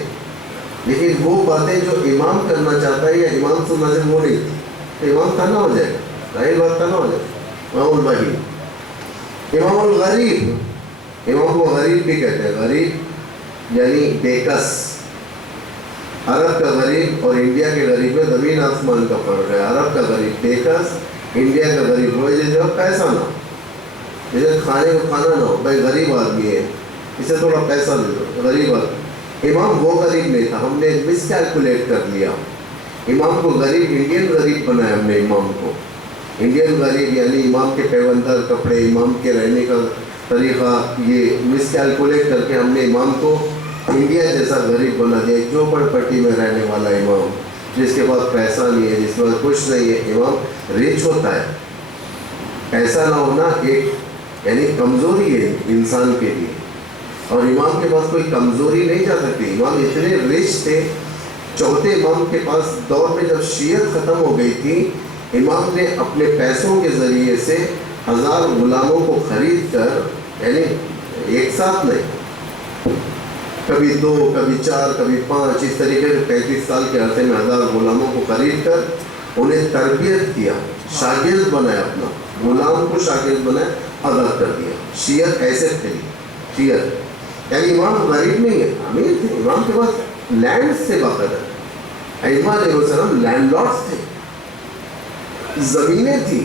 لیکن وہ باتیں جو امام کرنا چاہتا ہے یا امام سننا چاہتا ہے وہ نہیں. تو امام تنہا ہو جائے گا، ظاہر بات تنہا ہو جائے گا. امام الوحید. امام الغریب، امام کو غریب بھی کہتے ہیں، غریب یعنی بےکس. عرب کا غریب اور انڈیا کے غریب میں زمین آسمان کا فرق ہے. عرب کا غریب بےکس، انڈیا کا غریب وہ جیسے پیسہ نہ ہو، جیسے کھانے کو کھانا نہ ہو، بھائی غریب آدمی ہے اسے تھوڑا پیسہ دے دو، غریب آدمی. امام وہ غریب نہیں تھا، ہم نے مس کیلکولیٹ کر لیا. امام کو غریب، انڈین غریب بنایا ہم نے امام کو. انڈین غریب یعنی امام کے پیوندر کپڑے، امام کے رہنے کا طریقہ، یہ مس کیلکولیٹ کر کے ہم نے امام کو انڈیا جیسا غریب بنا دیا. جو پٹی میں رہنے والا امام، جس کے پاس پیسہ نہیں ہے، جس کے پاس کچھ نہیں ہے، امام ریچ ہوتا ہے. پیسہ نہ ہونا ایک یعنی کمزوری ہے انسان کے لیے، اور امام کے پاس کوئی کمزوری نہیں جا سکتی. امام اتنے ریچ تھے. چوتھے امام کے پاس دور میں جب شیعت ختم ہو گئی تھی، امام نے اپنے پیسوں کے ذریعے سے 1000 غلاموں کو خرید کر، یعنی ایک ساتھ نہیں، کبھی 2 کبھی 4 کبھی 5، اس طریقے سے 35 سال کے عرصے میں 1000 غلاموں کو خرید کر انہیں تربیت کیا، شاگرد بنایا، اپنا غلام کو شاگرد بنایا، آزاد کر دیا. شیعت ایسے تھے. شیعت یعنی امام غریب نہیں ہے، امیر تھے. امام کے پاس لینڈ سے باقاعدہ، ائمہ علیہ السلام لینڈ لارڈس تھے. زمینیں تھی،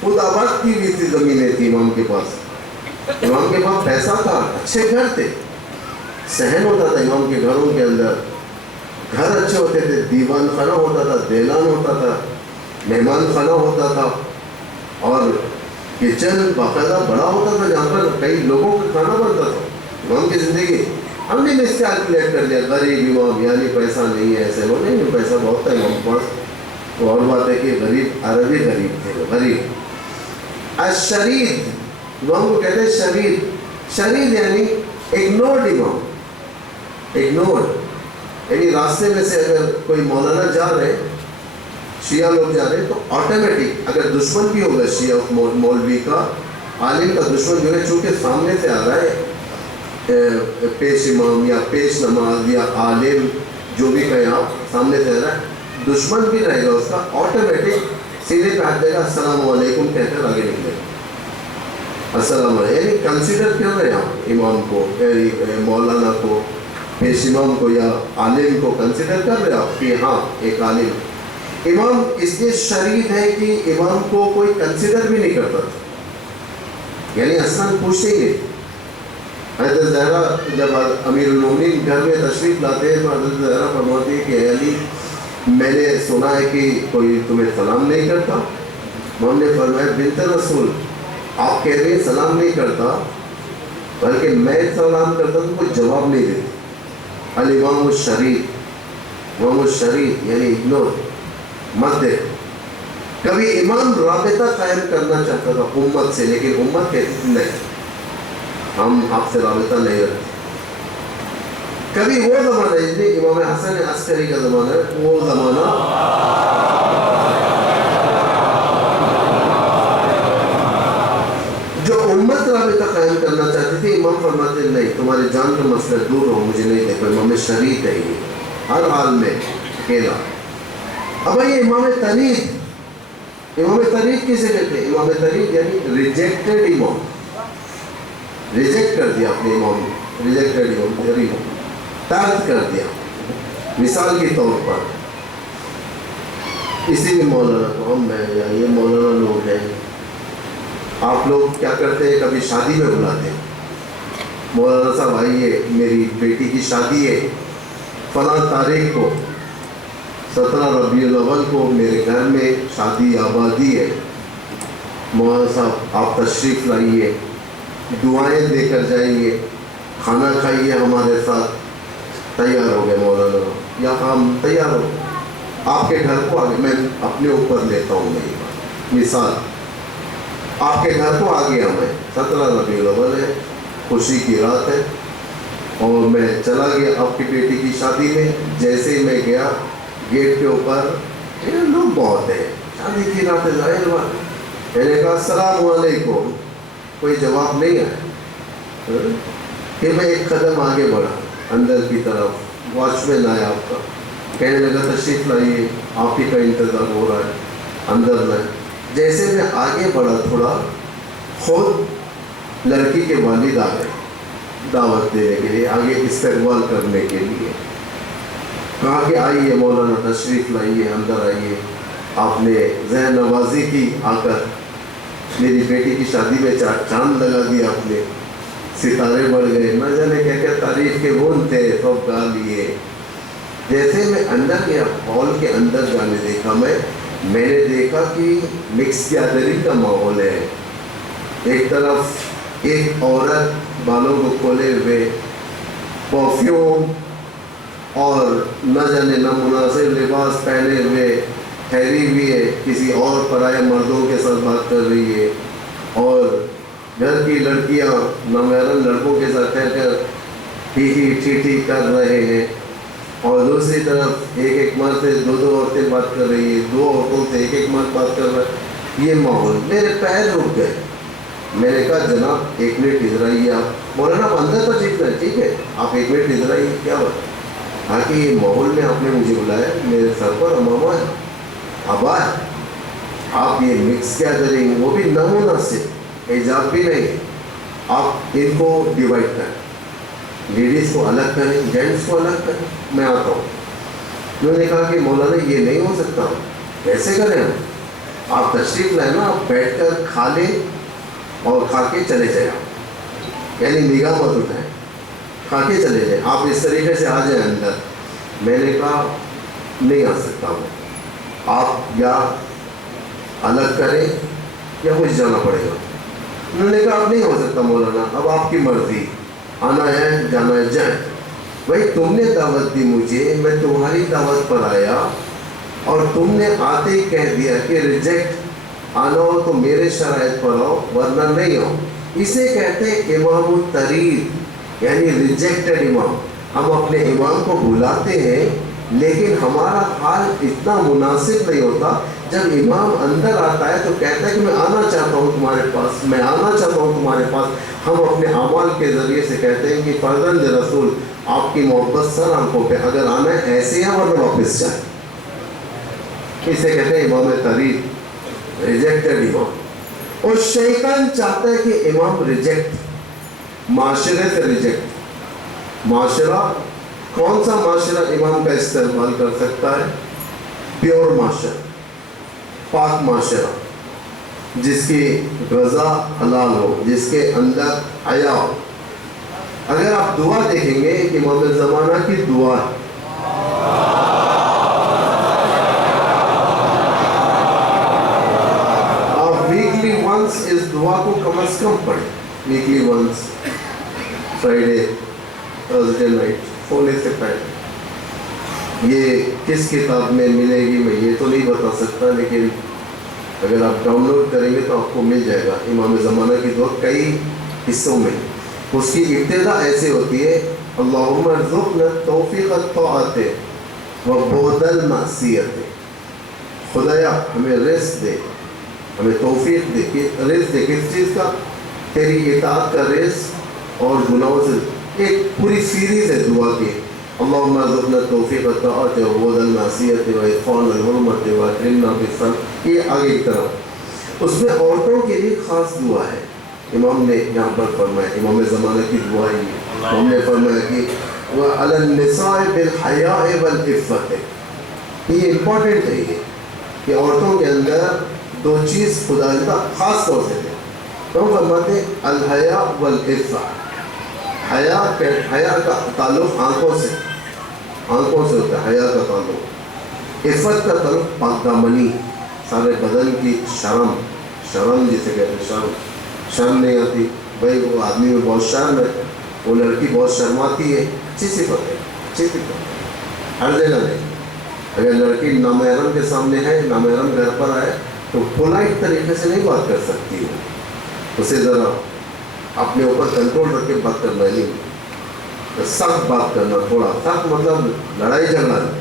خود آباد کی ہوئی تھی زمینیں تھی امام کے پاس. امام کے پاس پیسہ تھا، اچھے گھر تھے، صحن ہوتا تھا امام کے گھروں کے اندر. گھر اچھے ہوتے تھے، دیوان خانہ ہوتا تھا، دیلان ہوتا تھا، مہمان خانہ ہوتا تھا، اور کچن باقاعدہ بڑا ہوتا تھا جہاں پر کئی لوگوں کا کھانا بنتا تھا. امام کی زندگی ہم نے اس سے کیلکولیٹ کر لیا غریب امام یعنی پیسہ نہیں ہے، ایسے وہ نہیں، پیسہ بہت تھا امام کے پاس. تو اور بات ہے کہ غریب عربی غریب تھے. غریب الشرید، امام کو کہتے ہیں شرید. شرید یعنی اگنورڈ امام، اگنورڈ یعنی راستے میں سے اگر کوئی مولانا جا رہے، شیعہ لوگ جا رہے ہیں، تو آٹومیٹک اگر دشمن بھی ہوگا شیعہ مولوی کا، عالم کا دشمن جو ہے، چونکہ سامنے سے آ رہا ہے پیش امام یا پیش نماز یا عالم جو بھی کہیں آپ، سامنے سے آ رہا ہے، دشمن بھی رہے گا اس کا، آٹومیٹک سیدھے پہ ہاتھ دے گا، السلام علیکم کہہ کر آگے نکلے گا. السلام علیکم یعنی کنسیڈر کر رہے ہیں آپ امام کو، مولانا کو، پیش امام کو یا عالم کو کنسیڈر کر رہے ہیں آپ کہ ہاں ایک عالم. امام اس لیے شرید ہے کہ امام کو کوئی کنسیڈر بھی نہیں کرتا تھا، یعنی اصلاً پوچھتے ہی نہیں. حضرت زہرا جب امیر المومنین گھر میں تشریف لاتے ہیں تو حضرت زہرا فرماتی ہے کہ اے علی، میں نے سنا ہے کہ کوئی تمہیں سلام نہیں کرتا. امام نے فرمایا بنت رسول، آپ کہہ رہے ہیں سلام نہیں کرتا، بلکہ میں سلام کرتا تو کوئی جواب نہیں دیتی. الامام الشرید، امام الشرید یعنی اگنور مت دے. کبھی امام رابطہ قائم کرنا چاہتا تھا امت سے، لیکن امت کہتی تھی نہیں، ہم آپ سے رابطہ نہیں رکھتے. کبھی وہ زمانہ جس میں امام حسن عسکری کا زمانہ ہے، وہ زمانہ جو امت رابطہ قائم کرنا چاہتی تھی، امام فرماتے نہیں، تمہاری جان کا مسئلہ دور ہو، مجھے نہیں دیکھو. امام شریف ہے یہ ہر حال میں اکیلا. اب یہ امام تنید، امام تنید کسے کہتے ہیں؟ امام تنید یعنی ریجیکٹڈ امام، ریجیکٹ کر دیا اپنے امام، ریجیکٹڈ امام، طرد کر دیا. مثال کے طور پر کسی بھی مولانا کو، ہم میں یا یہ مولانا لوگ ہیں، آپ لوگ کیا کرتے ہیں، کبھی شادی میں بلاتے ہیں، مولانا صاحب آئیے میری بیٹی کی شادی ہے فلاں تاریخ کو، 17 ربیع الاول کو میرے گھر میں شادی آبادی ہے، مولانا صاحب آپ تشریف لائیے، دعائیں دے کر جائیے، کھانا کھائیے ہمارے ساتھ. تیار ہو گئے مولانا یا ہم تیار ہو، آپ کے گھر کو آگے، میں اپنے اوپر لیتا ہوں میں مثال، آپ کے گھر کو آ گیا میں، 17 ربیع الاول ہے، خوشی کی رات ہے، اور میں چلا گیا آپ کی بیٹی کی شادی میں. جیسے ہی میں گیا گیٹ کے اوپر لوگ بہت ہیں، شادی کی رات ہے، ظاہر بات، میں نے کہا السلام علیکم، کوئی جواب نہیں آیا. پھر میں ایک قدم آگے بڑھا اندر کی طرف، واچ مین آیا آپ کا، کہنے لگا تشریف لائیے، آپ ہی کا انتظار ہو رہا ہے اندر میں. جیسے میں آگے بڑھا تھوڑا، خود لڑکی کے والد آ گئے دعوت دینے کے لیے، آگے استقبال کرنے کے لیے. کہا کہ آئیے مولانا تشریف لائیے، اندر آئیے. آپ نے ذہن نوازی کی، آ کر میری بیٹی کی شادی میں چاند لگا دیا آپ نے، ستارے بڑھ گئے، نہ جانے کیا کیا تعریف کے بول تھے سب گا لیے. جیسے میں اندر گیا، ہال کے اندر جانے دیکھا میں نے دیکھا کہ مکس گیدرنگ کا ماحول ہے. ایک طرف ایک عورت بالوں کو کھولے ہوئے، پرفیوم اور نہ جانے نامناسب لباس پہنے ہوئے ٹھہری ہوئی ہے، کسی اور پرائے مردوں کے ساتھ بات کر رہی ہے، اور گھر کی لڑکیاں نامحرم لڑکوں کے ساتھ ٹھہر کر ٹھی کر رہے ہیں. اور دوسری طرف ایک مرد سے دو عورتیں بات کر رہی ہیں، دو عورتوں سے ایک مرد بات کر رہا ہے. یہ ماحول، میرے پیر رک گئے. میں نے کہا جناب ایک منٹ ادھر آئیے آپ. مولانا آپ اندر تو ٹھیک ہے، آپ ایک منٹ ادھر آئیے. کیا بات؟ حالانکہ یہ ماحول میں آپ نے مجھے بلایا، میرے سر پر امامہ ہے، ابا ہے، آپ یہ مکس کیا کریں گے، وہ بھی نامناسب، حجاب بھی نہیں. آپ ان کو ڈیوائڈ کریں، لیڈیز کو الگ کریں، جینٹس کو الگ کریں. میں آتا ہوں. انہوں نے کہا کہ مولانا یہ نہیں ہو سکتا. کیسے کریں ہم؟ آپ تشریف لائیں نا، آپ بیٹھ کر کھا لیں اور کھا کے چلے جائیں. یعنی نگاہ مت اٹھائیں، کھا کے چلے جائیں. آپ اس طریقے سے آ جائیں اندر. میں نے کہا نہیں آ سکتا ہوں، آپ یا الگ کریں یا کچھ جانا پڑے گا. انہوں نے کہا اب نہیں ہو سکتا مولانا، اب آپ کی مرضی، آنا ہے جانا ہے جائیں. بھائی تم نے دعوت دی مجھے، میں تمہاری دعوت پر آیا اور تم نے آتے ہی کہہ دیا کہ ریجیکٹ، آنا ہو تو میرے شرائط پر آؤ ورنہ نہیں آؤ. اسے کہتے ہیں امام الطریق، یعنی ریجیکٹڈ امام. ہم اپنے امام کو بلاتے ہیں لیکن ہمارا حال اتنا مناسب نہیں ہوتا. جب امام اندر آتا ہے تو کہتا ہے کہ میں آنا چاہتا ہوں تمہارے پاس، میں آنا چاہتا ہوں تمہارے پاس. ہم اپنے اعمال کے ذریعے سے کہتے ہیں کہ فرزند رسول آپ کی محبت سر آنکھوں پہ، اگر آنا ہے ایسے ہیں ورنہ واپس جائیں. اسے کہتے ہیں امام طریق، ریجیکٹڈ امام. اور شیطان چاہتا ہے کہ امام ریجیکٹ، معاشرے سے ریجیکٹ. معاشرہ کون سا معاشرہ امام کا استعمال کر سکتا ہے؟ پیور معاشرہ، پاک معاشرہ، جس کی غذا حلال ہو، جس کے اندر حیا ہو. اگر آپ دعا دیکھیں گے کہ امام زمانہ کی دعا ہے، آپ ویکلی ونس اس دعا کو کم از کم پڑھیں. Weekly once, Friday, Thursday night, سونے سے پہلے. یہ کس کتاب میں ملے گی میں یہ تو نہیں بتا سکتا، لیکن اگر آپ ڈاؤن لوڈ کریں گے تو آپ کو مل جائے گا. امام زمانہ کی دعا کئی حصوں میں. اس کی ابتدا ایسے ہوتی ہے، اللہم ارزقنا توفیق الطاعت وبعد المعصیت. خدایا ہمیں رزق دے، ہمیں توفیق دے. کہ رزق دے کس چیز کا؟ تیری اطاعت کا رزق اور گناہوں سے. ایک پوری سیریز ہے دعا کی. اللہم ارزقنا توفیق الطاعت وبعد المعصیت واطفال الحرمت واکرمنا بالصبر. یہ آگے کی طرف اس میں عورتوں کے لیے خاص دعا ہے. امام نے یہاں پر فرمایا، امام زمانہ کی دعا ہی ہے. ہم نے فرمایا کہ وَعَلَى النِّسَاءِ بِالْحَيَاءِ وَالْعِفَّةِ. یہ امپورٹنٹ ہے یہ کہ عورتوں کے اندر دو چیز خدا کا خاص طور سے ہے. تو ہم فرماتے ہیں الحیاء والعفہ. حیا کا تعلق آنکھوں سے ہوتا ہے. حیا کا تعلق، عفت کا تعلق پاک دامنی، سارے بدن کی شرم جسے کہتے ہیں، شرم نہیں آتی. بھائی وہ آدمی میں بہت شرم ہے، وہ لڑکی بہت شرماتی ہے. اچھی صفت ہے، اچھی صفت ہر جگہ نہیں. اگر لڑکی نامحرم کے سامنے ہے، نامحرم گھر پر آئے تو پولائٹ طریقے سے نہیں بات کر سکتی ہے. اسے ذرا اپنے اوپر کنٹرول رکھ کے بات کرنا نہیں، سخت بات کرنا. تھوڑا سخت مطلب لڑائی جھگڑا نہیں.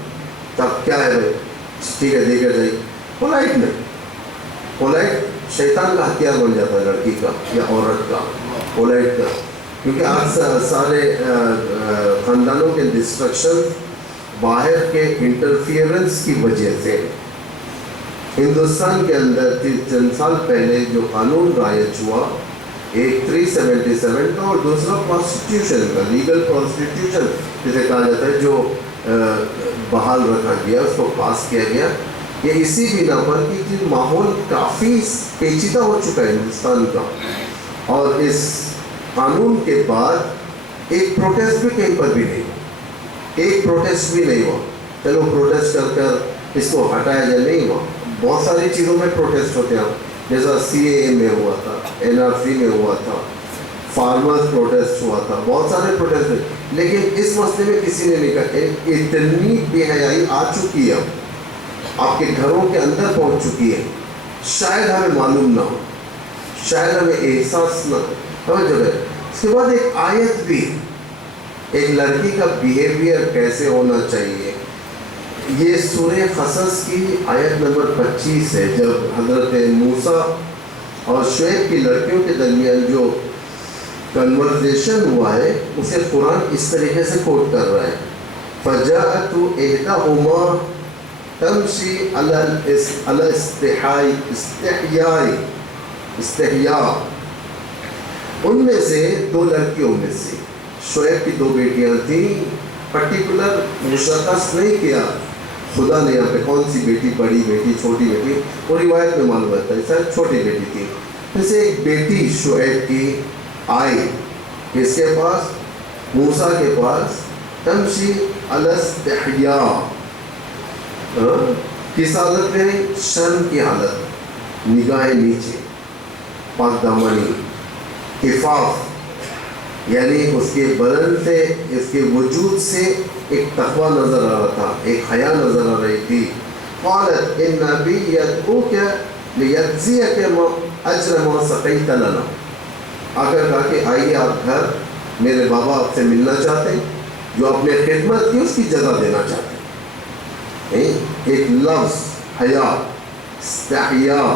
سخت کیا ہے بھائی، ٹھیک ہے دیکھ جائے. پولائٹ نہیں. پولائٹ شیطان کا ہتھیار بن جاتا ہے لڑکی کا یا عورت کا، پولائٹ کا. کیونکہ آج سارے خاندانوں کے ڈسٹرکشن باہر کے انٹرفیئرنس کی وجہ سے. ہندوستان کے اندر چند سال پہلے جو قانون رائج ہوا ایک 377 کا اور دوسرا پروسٹیٹیوشن کا، لیگل پروسٹیٹیوشن جسے کہا جاتا ہے، جو بحال رکھا گیا، اس کو پاس کیا گیا. یہ اسی بنا پر کہ ماحول کافی پیچیدہ ہو چکا ہے ہندوستان کا، اور اس قانون کے بعد ایک پروٹیسٹ بھی کہیں پر بھی نہیں ہوا، ایک پروٹیسٹ بھی نہیں ہوا. چلو پروٹیسٹ کر کر اس کو ہٹایا جائے، نہیں ہوا. بہت ساری چیزوں میں پروٹیسٹ ہوتے ہیں، جیسا CAA میں ہوا تھا، NRC میں ہوا تھا، فارمرز پروٹیسٹ ہوا تھا، بہت سارے پروٹیسٹ ہوئے. لیکن اس مسئلے میں کسی نے نہیں کہا. اتنی بے حیائی آ چکی ہے، آپ کے گھروں کے اندر پہنچ چکی ہے، شاید ہمیں معلوم نہ ہو، شاید ہمیں احساس نہ ہو. سمجھ گئے؟ اس کے بعد ایک آیت بھی، ایک لڑکی کا بیہیویئر کیسے ہونا چاہیے. یہ سورہ قصص کی آیت نمبر 25 ہے، جب حضرت موسیٰ اور شعیب کی لڑکیوں کے درمیان جو کنورزیشن ہوا ہے، اسے قرآن اس طریقے سے کوٹ کر رہا ہے. فَجَاءَتْ إِحْدَاهُمَا تَمْشِي عَلَى اسْتِحْيَاءٍ. ان میں سے دو لڑکیوں میں سے، شعیب کی دو بیٹیاں تھیں، پرٹیکولر مشخص نہیں کیا خدا نے یہاں پہ کون سی بیٹی، بڑی بیٹی چھوٹی بیٹی، وہ روایت میں معلوم ہوتا ہے شاید چھوٹی بیٹی تھی. جیسے ایک بیٹی شعیب کی آئی اس کے پاس، موسیٰ کے پاس، تمشی علی استحیاء، کس حالت میں؟ شرم کی حالت، نگاہیں نیچے، پاک دامنی، عفاف، یعنی اس کے بدن سے، اس کے وجود سے ایک تقویٰ نظر آ رہا تھا، ایک حیا نظر آ رہی تھی. قالت ان ابی یدعوک لیجزیک اجر ما سقیت لنا. آ کر کہا کہ آئیے آپ گھر، میرے بابا آپ سے ملنا چاہتے ہیں، جو آپ نے خدمت کی اس کی جزا دینا چاہتے ہیں. ایک لفظ حیا، استحیاء.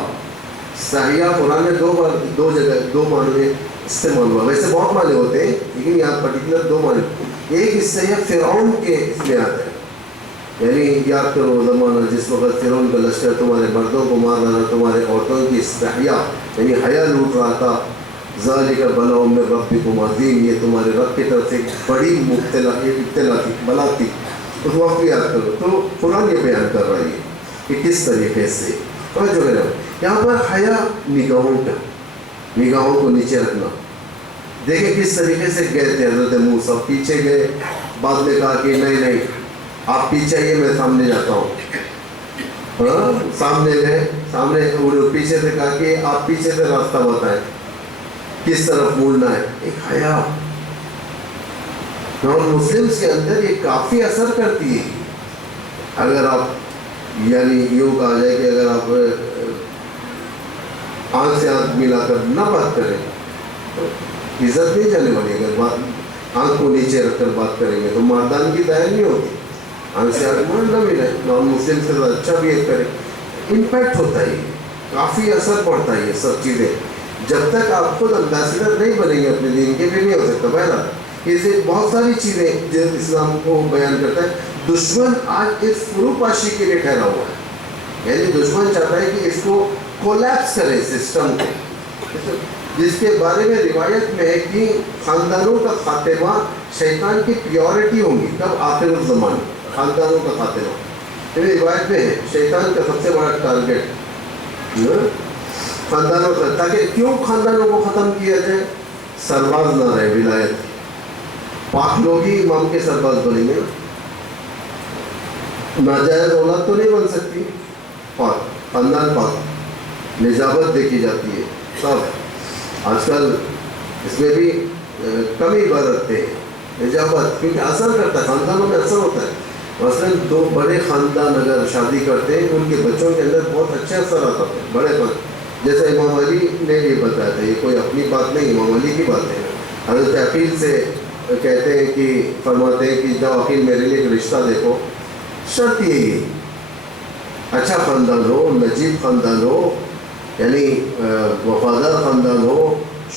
استحیاء قرآن میں دو جگہ دو معنی میں استعمال ہوا. ویسے بہت معنی ہوتے ہیں لیکن یہاں پرٹیکولر دو معنی. ایک استحیاء فرعون کے اس میں آتا ہے، یعنی یاد کرو زمانہ جس وقت فرعون کا لشکر تمہارے مردوں کو مار رہا تھا، تمہارے عورتوں کی استحیاء یعنی حیا لوٹ رہا تھا. ذالک بلاء من ربکم عظیم، یہ تمہارے رب کی طرف سے بڑی ابتلا تھی، بلا تھی. اس وقت بھی یاد کرو. تو قرآن یہ بیان کر رہا ہے کہ کس طریقے سے جو ہے یہاں پر حیا، نگاہوں کا، نگاہوں کو نیچے رکھنا. دیکھیں کس طریقے سے گئے تھے حضرت موسیٰ، پیچھے گئے، بعد میں کہا کہ نہیں نہیں آپ پیچھے آئیے، میں سامنے جاتا ہوں. سامنے گئے، سامنے پیچھے سے کہا کہ آپ پیچھے سے راستہ بتائیں کس طرف مڑنا ہے. ایک حیا نان مسلمس کے اندر یہ کافی اثر کرتی ہے. اگر آپ یعنی یوں کہا جائے کہ اگر آپ آنکھ سے آنکھ ملا کر نہ بات کریں تو عزت نہیں جانے والی. اگر بات آنکھ کو نیچے رکھ کر بات کریں گے تو مردان کی دائر نہیں ہوتی. آنکھ سے آنکھ نہ ملے، نان مسلم سے اچھا بہیو کرے، امپیکٹ ہوتا ہے، کافی اثر پڑتا ہے یہ سب چیزیں. جب تک آپ خود امبیسڈر نہیں بنیں گے اپنے دین کے، بھی نہیں ہو سکتا. بہرحال اسے بہت ساری چیزیں جو اسلام کو بیان کرتا ہے. دشمن آج اس فروپاشی کے لیے ٹھہرا ہوا ہے، یعنی دشمن چاہتا ہے کہ اس کو کولیپس کرے سسٹم کو، جس کے بارے میں روایت میں ہے کہ خاندانوں کا خاتمہ شیطان کی پیورٹی ہوں گی. کب؟ آخر الزمان، خاندانوں کا خاتمہ. یہ روایت میں ہے شیطان کا سب سے بڑا ٹارگیٹ خاندانوں کا. تاکہ کیوں خاندانوں کو ختم کیا جائے؟ سرباز نہ رہے ولایت. پاک لوگ ہی امام کے سرباز بنیں گے، ناجائز اولاد تو نہیں بن سکتی. پاک خاندان، پاک نجابت دیکھی جاتی ہے. سب آج کل اس میں بھی کمی برتتے ہیں نجابت، کیونکہ اثر کرتا ہے، خاندانوں میں اثر ہوتا ہے. مثلاً دو بڑے خاندان اگر شادی کرتے ہیں، ان کے بچوں کے اندر بہت اچھے اثر آتا ہے. بڑے خاندان، جیسے امام علی نے یہ بتایا تھا، یہ کوئی اپنی بات نہیں، امام علی کی بات ہے. حضرت عقیل سے کہتے ہیں کہ فرماتے ہیں کہ جاؤ عقیل میرے لیے ایک رشتہ دیکھو. شرط یہی اچھا خاندان ہو، نجیب خاندان ہو، یعنی وفادار خاندان ہو،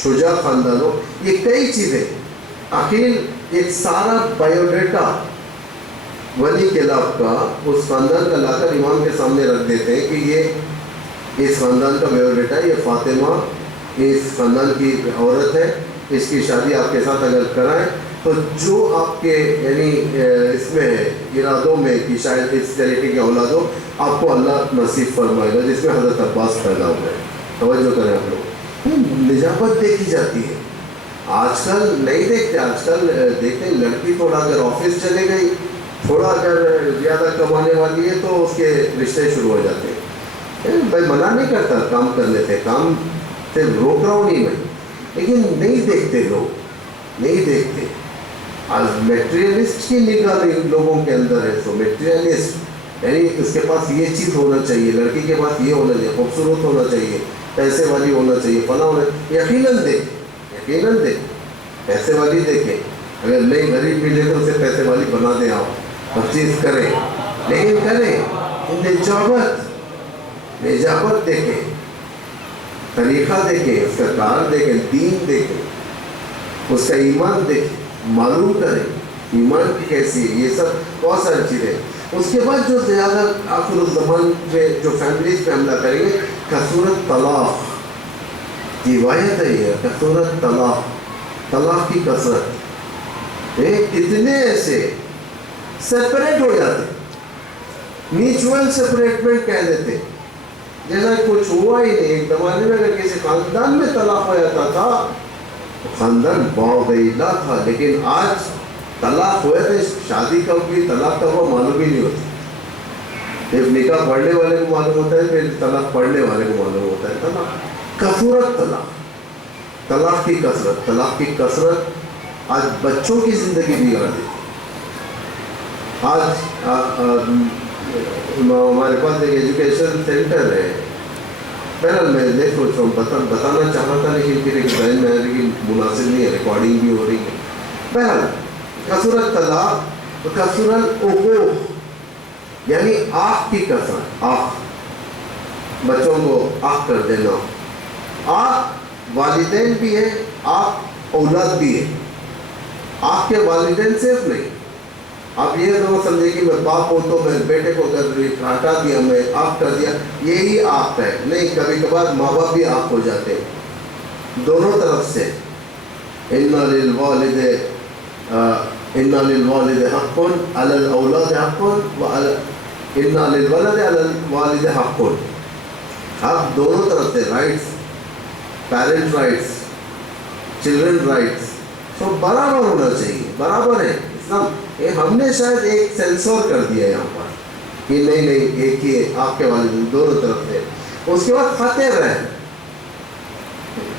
شجاع خاندان ہو. یہ کئی چیزیں. عقیل ایک سارا بایو ڈیٹا ولی کے لاف کا، اس خاندان کا لا کر امام کے سامنے رکھ دیتے ہیں کہ یہ اس خاندان کا بایو ڈیٹا، یہ فاطمہ اس خاندان کی عورت ہے، اس کی شادی آپ کے ساتھ اگر کرائیں تو جو آپ کے یعنی اس میں ارادوں میں کہ شاید اس طریقے کی اولاد ہو، آپ کو اللہ نصیب فرمائے گا، جس میں حضرت عباس پیدا ہوئے ہیں۔ توجہ کریں آپ لوگ، نجابت دیکھی جاتی ہے۔ آج کل نہیں دیکھتے، آج کل دیکھتے ہیں لڑکی تھوڑا اگر آفس چلے گئی، تھوڑا اگر زیادہ کمانے والی ہے تو اس کے رشتے شروع ہو جاتے ہیں۔ بھائی منع نہیں کرتا کام کرنے سے، کام سے روک رہا ہوں نہیں میں، لیکن نہیں دیکھتے لوگ، نہیں دیکھتے۔ آج میٹیریلسٹ کی نگاہ لوگوں کے اندر ہے، سو میٹیریلسٹ یعنی اس کے پاس یہ چیز ہونا چاہیے، لڑکی کے پاس یہ ہونا چاہیے، خوبصورت ہونا چاہیے، پیسے والی ہونا چاہیے، فلاں ہونا، یقیناً یقیناً پیسے والی دیکھیں، اگر نہیں غریب ملے تو اسے پیسے والی بنا دیں، آپ ہر چیز کریں، لیکن کریں نجابت دیکھیں، طریقہ دیکھیں، اس کا کار دیکھیں، دین دیکھیں، اس کا ایمان دیکھیں، معلوم کریں ایمان کی کیسی ہے، یہ سب بہت ساری چیزیں۔ اس کے بعد جو زیادہ آخر الزمان پہ جو فیملیز پہ حملہ کریں گے، کثرت طلاق، روایت ہے یہ، کثرت طلاق کی کثرت۔ کتنے ایسے سیپریٹ ہو جاتے، میوچول سیپریٹمنٹ کہہ دیتے، جیسا کچھ ہوا ہی نہیں۔ ایک زمانے میں اگر کسی خاندان میں طلاق ہو جاتا تھا تو خاندان باغیلا تھا، لیکن آج طلاق ہوئے تھے، شادی کب ہوئی طلاق کب ہوا معلوم ہی نہیں ہوتی۔ پھر نکاح پڑھنے والے کو معلوم ہوتا ہے، پھر طلاق پڑھنے والے کو معلوم ہوتا ہے۔ کثرت طلاق کی کثرت آج بچوں کی زندگی بگاڑ دیتی۔ آج ہمارے پاس ایک ایجوکیشن سینٹر ہے، بہرحال میں نہیں سوچ رہا ہوں، بتانا چاہا تھا لیکن پھر ایک ذہن میں آیا لیکن مناسب نہیں ہے، ریکارڈنگ بھی ہو رہی ہے۔ بہرحال کثرت طلاق، کثرت عقوق یعنی آنکھ کی کثرت، آنکھ، بچوں کو آنکھ کر دینا۔ آنکھ والدین بھی ہے، آنکھ اولاد بھی ہے۔ آنکھ کے والدین صرف نہیں، آپ یہ نہ سمجھے کہ میں باپ ہوں تو میں بیٹے کو ہٹا دیا، میں آنکھ کر دیا، یہی آنکھ ہے، نہیں، کبھی کبھار ماں باپ بھی آنکھ ہو جاتے ہیں، دونوں طرف سے۔ اِنَّ لِلْوَالِدِ حَقٌّ عَلَى الْأَوْلَادِ حَقٌّ وَإِنَّ لِلْوَلَدِ عَلَى الْوَالِدِ حَقٌّ، حق دونوں طرف سے، rights, parent rights, children rights, سب برابر ہونا چاہیے، برابر ہے۔ اسلام ہم نے شاید ایک سینسور کر دیا یہاں پر کہ نہیں ایک ہی ہے، آپ کے والدین دونوں طرف سے۔ اس کے بعد خطے رہن،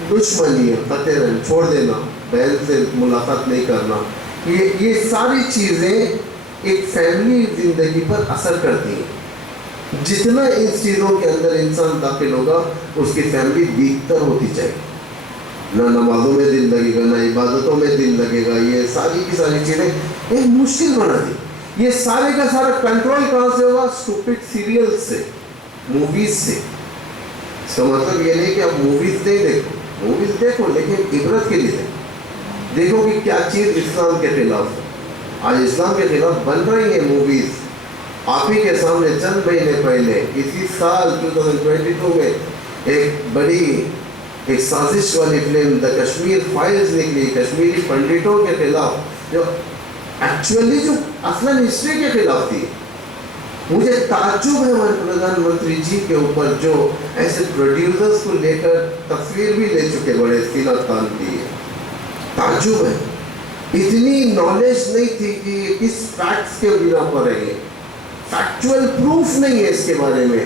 دشمنی ہے، خطے رہن، چھوڑ دینا، بہن سے ملاقات نہیں کرنا، یہ ساری چیزیں ایک فیملی زندگی پر اثر کرتی ہیں۔ جتنا ان چیزوں کے اندر انسان داخل ہوگا اس کی فیملی بہتر ہوتی جائے گی، نہ نمازوں میں دل لگے گا، نہ عبادتوں میں دل لگے گا، یہ ساری کی ساری چیزیں ایک مشکل بنا دی۔ یہ سارے کا سارا کنٹرول کہاں سے ہوگا؟ اسٹوپڈ سیریل سے، موویز سے۔ اس کا مطلب یہ نہیں کہ آپ موویز نہیں دیکھو، موویز دیکھو لیکن عبرت کے لیے دیکھو کہ کیا چیز اسلام کے خلاف ہے۔ آج اسلام کے خلاف بن رہی ہیں موویز، آپ ہی کے سامنے چند مہینے پہلے اسی سال 2022 میں ایک بڑی سازش والی فلم دا کشمیر فائلز نکلی، کشمیری پنڈتوں کے خلاف، جو ایکچولی جو اصلاً ہسٹری کے خلاف تھی۔ مجھے تعجب ہے ہمارے پردھان منتری جی کے اوپر، جو ایسے پروڈیوسرز کو لے کر تصویر بھی لے چکے بڑے استینات خان کی، تعجب ہے۔ اتنی نالج نہیں تھی کہ یہ کس فیکٹس کے بنا پر ہے، فیکچول پروف نہیں ہے اس کے بارے میں،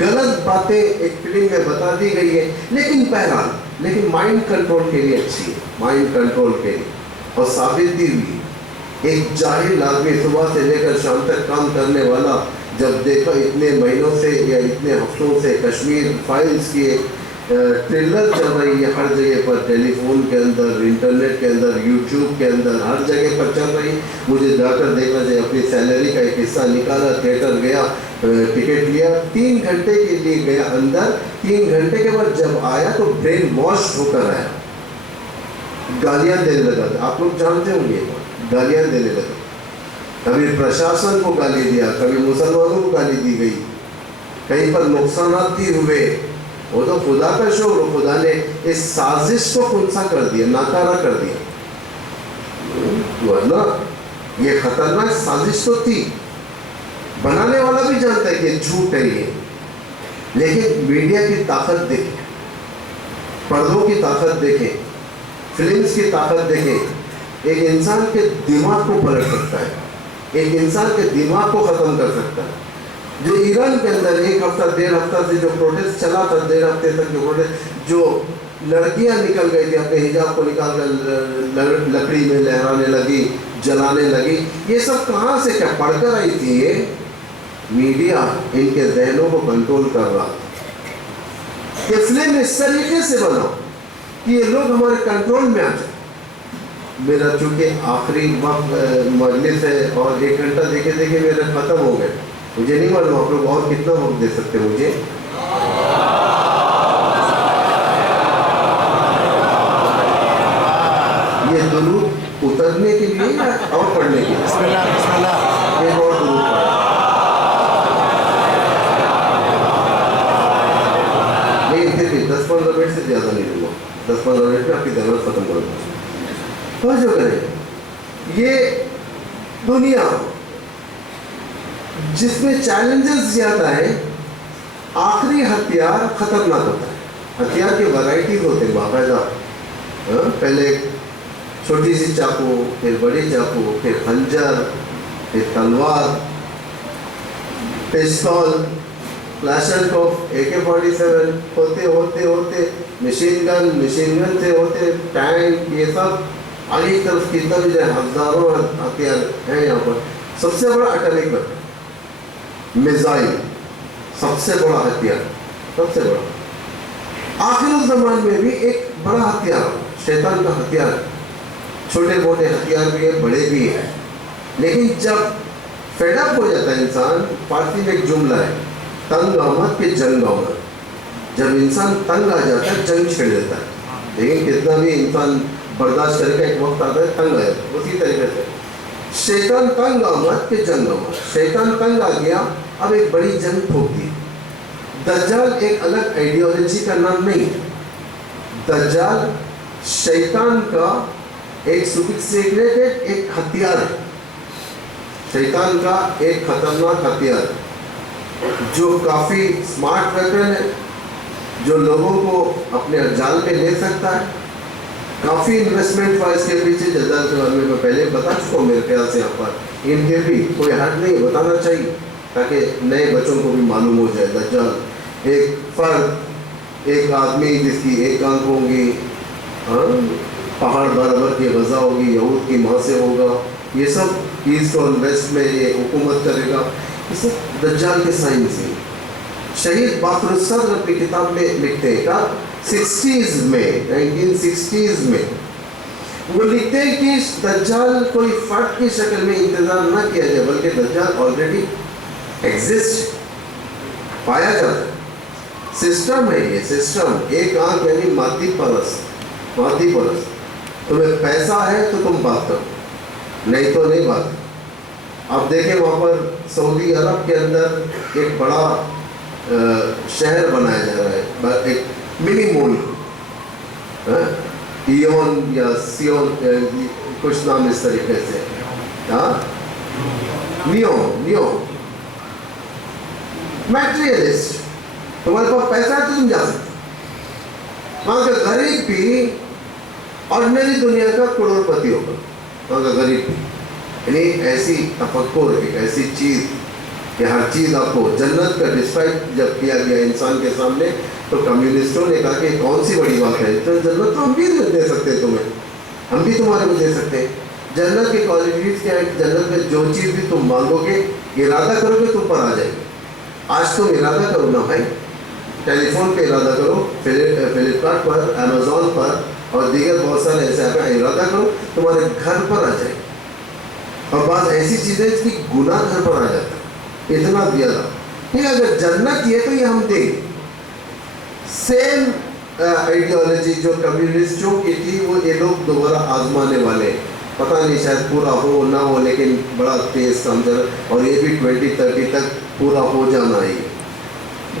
غلط باتیں ایک فلم میں بتا دی گئی ہے، لیکن بہرحال لیکن مائنڈ کنٹرول کے لیے اچھی ہے، مائنڈ کنٹرول کے لیے، اور ثابت بھی ہوئی۔ ایک جاہل آدمی صبح سے لے کر شام تک کام کرنے والا جب دیکھا اتنے مہینوں سے یا اتنے ہفتوں سے کشمیر فائلز کی ٹریلر چل رہی ہے ہر جگہ پر، ٹیلی فون کے اندر، انٹرنیٹ کے اندر، یوٹیوب کے اندر، ہر جگہ پر چل رہی، مجھے جا کر دیکھنا چاہیے۔ اپنی سیلری کا ایک حصہ نکالا، تھیٹر گیا، ٹکٹ لیا، 3 گھنٹے کے لیے گیا اندر، 3 گھنٹے کے بعد جب آیا تو برین واش ہو کر آیا، گالیاں دینے لگا تھا۔ آپ لوگ جانتے ہوں گے، گالیاں دینے لگا، کبھی پرشاسن کو گالی دیا، کبھی مسلمانوں کو گالی دی گئی، کہیں پر نقصانات بھی ہوئے، وہ تو خدا کا شکر، خدا نے اس سازش کو خنثی کر دیا، ناکارہ کر دیا، ورنہ یہ خطرناک سازش تو تھی، بنانے والا بھی جانتا ہے کہ جھوٹ ہے یہ، لیکن میڈیا کی طاقت دیکھیں، پردوں کی طاقت دیکھیں، فلمز کی طاقت دیکھیں، ایک انسان کے دماغ کو پلٹ سکتا ہے، ایک انسان کے دماغ کو ختم کر سکتا ہے۔ جو ایران کے اندر ایک ہفتہ 1.5 ہفتہ سے جو پروٹیسٹ چلا تھا، 1.5 ہفتے تک جو پروٹیسٹ، جو لڑکیاں نکل گئی تھی اپنے حجاب کو نکال کر لکڑی میں لہرانے لگی، جلانے لگی، یہ سب کہاں سے کیا پڑھ کر آئی تھی؟ یہ میڈیا ان کے ذہنوں کو کنٹرول کر رہا، یہ فلم اس طریقے سے بنا کہ یہ لوگ ہمارے کنٹرول میں آ جائیں۔ میرا چونکہ آخری وقت مجلس ہے اور 1 گھنٹہ دیکھے دیکھے میرے ختم ہو گئے، مجھے نہیں معلوم آپ لوگ اور کتنا وقت دے سکتے مجھے؟ یہ درود اترنے کے لیے یا اور پڑھنے کے لیے؟ بسم اللہ بسم اللہ۔ ایک اور درود پڑھیں۔ نہیں پھر بھی 10-15 منٹ سے زیادہ نہیں لوں گا، 10-15 منٹ میں آپ کی دعوت ختم کر دوں گا۔ توجہ کریں، یہ دنیا جس میں چیلنجز زیادہ ہیں، آخری ہتھیار خطرناک ہوتا ہے۔ ہتھیار کے ورائٹیز ہوتے ہیں باقاعدہ، پہلے چھوٹی سی چاقو، پھر بڑی چاقو، پھر خنجر، پھر تلوار، پستول، کلاشنکوف، AK-47 ہوتے ہوتے ہوتے مشین گن سے ہوتے ٹینک، یہ سب آگے طرف کتنا بھی جائے، ہزاروں ہتھیار ہیں یہاں پر۔ سب سے بڑا اٹامک ویپن، میزائل، سب سے بڑا ہتھیار، سب سے بڑا۔ آخر الزمان میں بھی ایک بڑا ہتھیار، شیطان کا ہتھیار، چھوٹے موٹے ہتھیار بھی ہیں، بڑے بھی ہیں، لیکن جب فیڈ اپ ہو جاتا ہے انسان، فارسی میں ایک جملہ ہے، تنگ آمد کہ جنگ آمد، جب انسان تنگ آ جاتا ہے جنگ چھڑ دیتا ہے، لیکن کتنا بھی انسان برداشت کرے گا، ایک وقت آتا ہے تنگ آ جاتا ہے۔ اسی طریقے سے شیطان تنگ آمد کہ جنگ آمد، شیطان تنگ آ گیا، اب ایک بڑی جنگ ٹھوک دی۔ دجال ایک الگ آئیڈیالوجی کا نام نہیں، دجال شیطان کا ایک سوفسٹیکیٹڈ ایک ہتھیار ہے، شیطان کا ایک خطرناک ہتھیار جو کافی اسمارٹ ویپن ہے، جو لوگوں کو اپنے جال پہ لے سکتا ہے۔ کافی انویسٹمنٹ ہوا اس کے پیچھے، جزا کے بارے میں پہلے بتا چکا ہوں میرے خیال سے، یہاں پر ان کے بھی کوئی حد نہیں، بتانا چاہیے تاکہ نئے بچوں کو بھی معلوم ہو جائے۔ دجال ایک فرد، ایک آدمی جس کی ایک آنکھ ہوگی، پہاڑ برابر کی غزہ ہوگی، یہود کی ماں سے ہوگا، یہ سب ایسٹ اور ویسٹ میں یہ حکومت کرے گا، یہ سب دجال کے سائنس ہیں۔ شہید باقر الصدر اپنی کتاب میں لکھتے ہیں، کہا 60s میں، 1960s میں وہ لکھتے ہیں کہ دجال کوئی فرد کی شکل میں انتظار نہ کیا جائے، بلکہ دجال آلریڈی ایگزسٹ، پایا جاتا ہے، سسٹم ہے یہ سسٹم۔ ایک آنکھ یعنی مادی پرست، مادی پرست، تمہیں پیسہ ہے تو تم بات کرو، نہیں تو نہیں بات۔ آپ دیکھیں وہاں پر سعودی عرب کے اندر ایک بڑا شہر بنایا جا رہا ہے، ایک منی ملک، ایون یا سیون، کچھ نام اس طریقے سے، نیو میٹریلسٹ، تمہارے پاس پیسہ ہے تو تم جا سکتے، وہاں کا غریب بھی آرڈنری دنیا کا کروڑ پتی ہوگا، وہاں کا غریب بھی، یعنی ایسی تفکر، ایک ایسی چیز کہ ہر چیز آپ کو جنت کا ڈسکرائب جب کیا گیا انسان کے سامنے، تو کمیونسٹوں نے کہا کہ کون سی بڑی بات ہے، تو جنت تو ہم بھی دے سکتے ہیں تمہیں، ہم بھی تمہارے کو دے سکتے ہیں۔ جنت کی کوالٹیز کیا ہے؟ جنت میں جو چیز بھی تم مانگو گے، ارادہ کرو گے، تم پر آ جائے گی۔ آج تم ارادہ کرو نا بھائی، ٹیلی فون پہ ارادہ کرو، فلپکارٹ پر، امیزون پر اور دیگر بہت سارے ایسے ایپ ہیں، ارادہ کرو تمہارے گھر پر آ جائے گی۔ اور بعض ایسی چیزیں اس کی گناہ گھر پر آ جاتا ہے، اتنا دیا تھا۔ ٹھیک ہے، اگر جنت یہ تو یہ ہم دیں گے۔ سیم آئیڈیالوجی جو کمیونسٹوں کی تھی، وہ یہ لوگ دوبارہ آزمانے والے، پتہ نہیں شاید پورا ہو نہ ہو، لیکن بڑا تیز کام چل رہا ہے، اور یہ بھی 2030 تک پورا ہو جانا ہے۔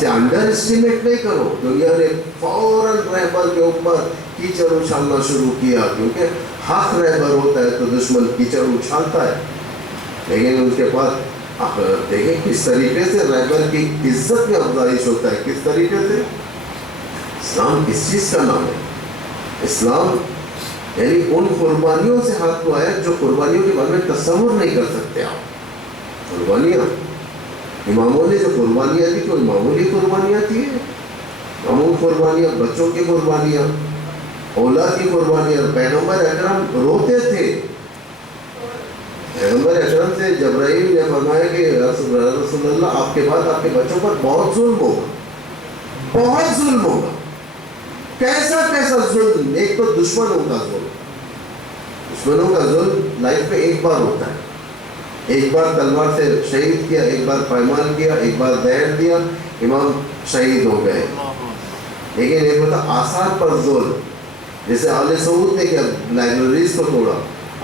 سے انڈر اسٹیمیٹ نہیں کرو. دنیا نے فوراً رہبر کے اوپر کیچڑ اچھالنا شروع کیا, کیونکہ حق رہبر ہوتا ہے تو دشمن کیچڑ اچھالتا ہے. لیکن ان کے پاس آپ دیکھیں کس طریقے سے رہبر کی عزت میں افزائش ہوتا ہے, کس طریقے سے. اسلام کس چیز کا نام ہے؟ اسلام یعنی ان قربانیوں سے ہاتھ دھوایا جو قربانیوں کے بارے میں تصور نہیں کر سکتے آپ. قربانیاں اماموں نے جو قربانیاں دی کوئی معمولی قربانیاں تھی, معمول قربانیاں, بچوں کی قربانیاں, اولاد کی قربانیاں. پیغمبر اکرم روتے تھے. پیغمبر اکرم سے جبرائیل نے فرمایا کہ رسول اللہ آپ کے بعد آپ کے بچوں پر بہت ظلم ہوگا, بہت ظلم ہوگا. کیسا کیسا ظلم؟ ایک تو دشمنوں کا ظلم. دشمنوں کا ظلم لائف میں ایک بار ہوتا ہے. ایک بار تلوار سے شہید کیا, ایک بار پائمال کیا, ایک بار زہر دیا, امام شہید ہو گئے. لیکن ایک ہوتا آثار پر ظلم, جیسے آل سعود نے کیا, لائبریریز کو توڑا,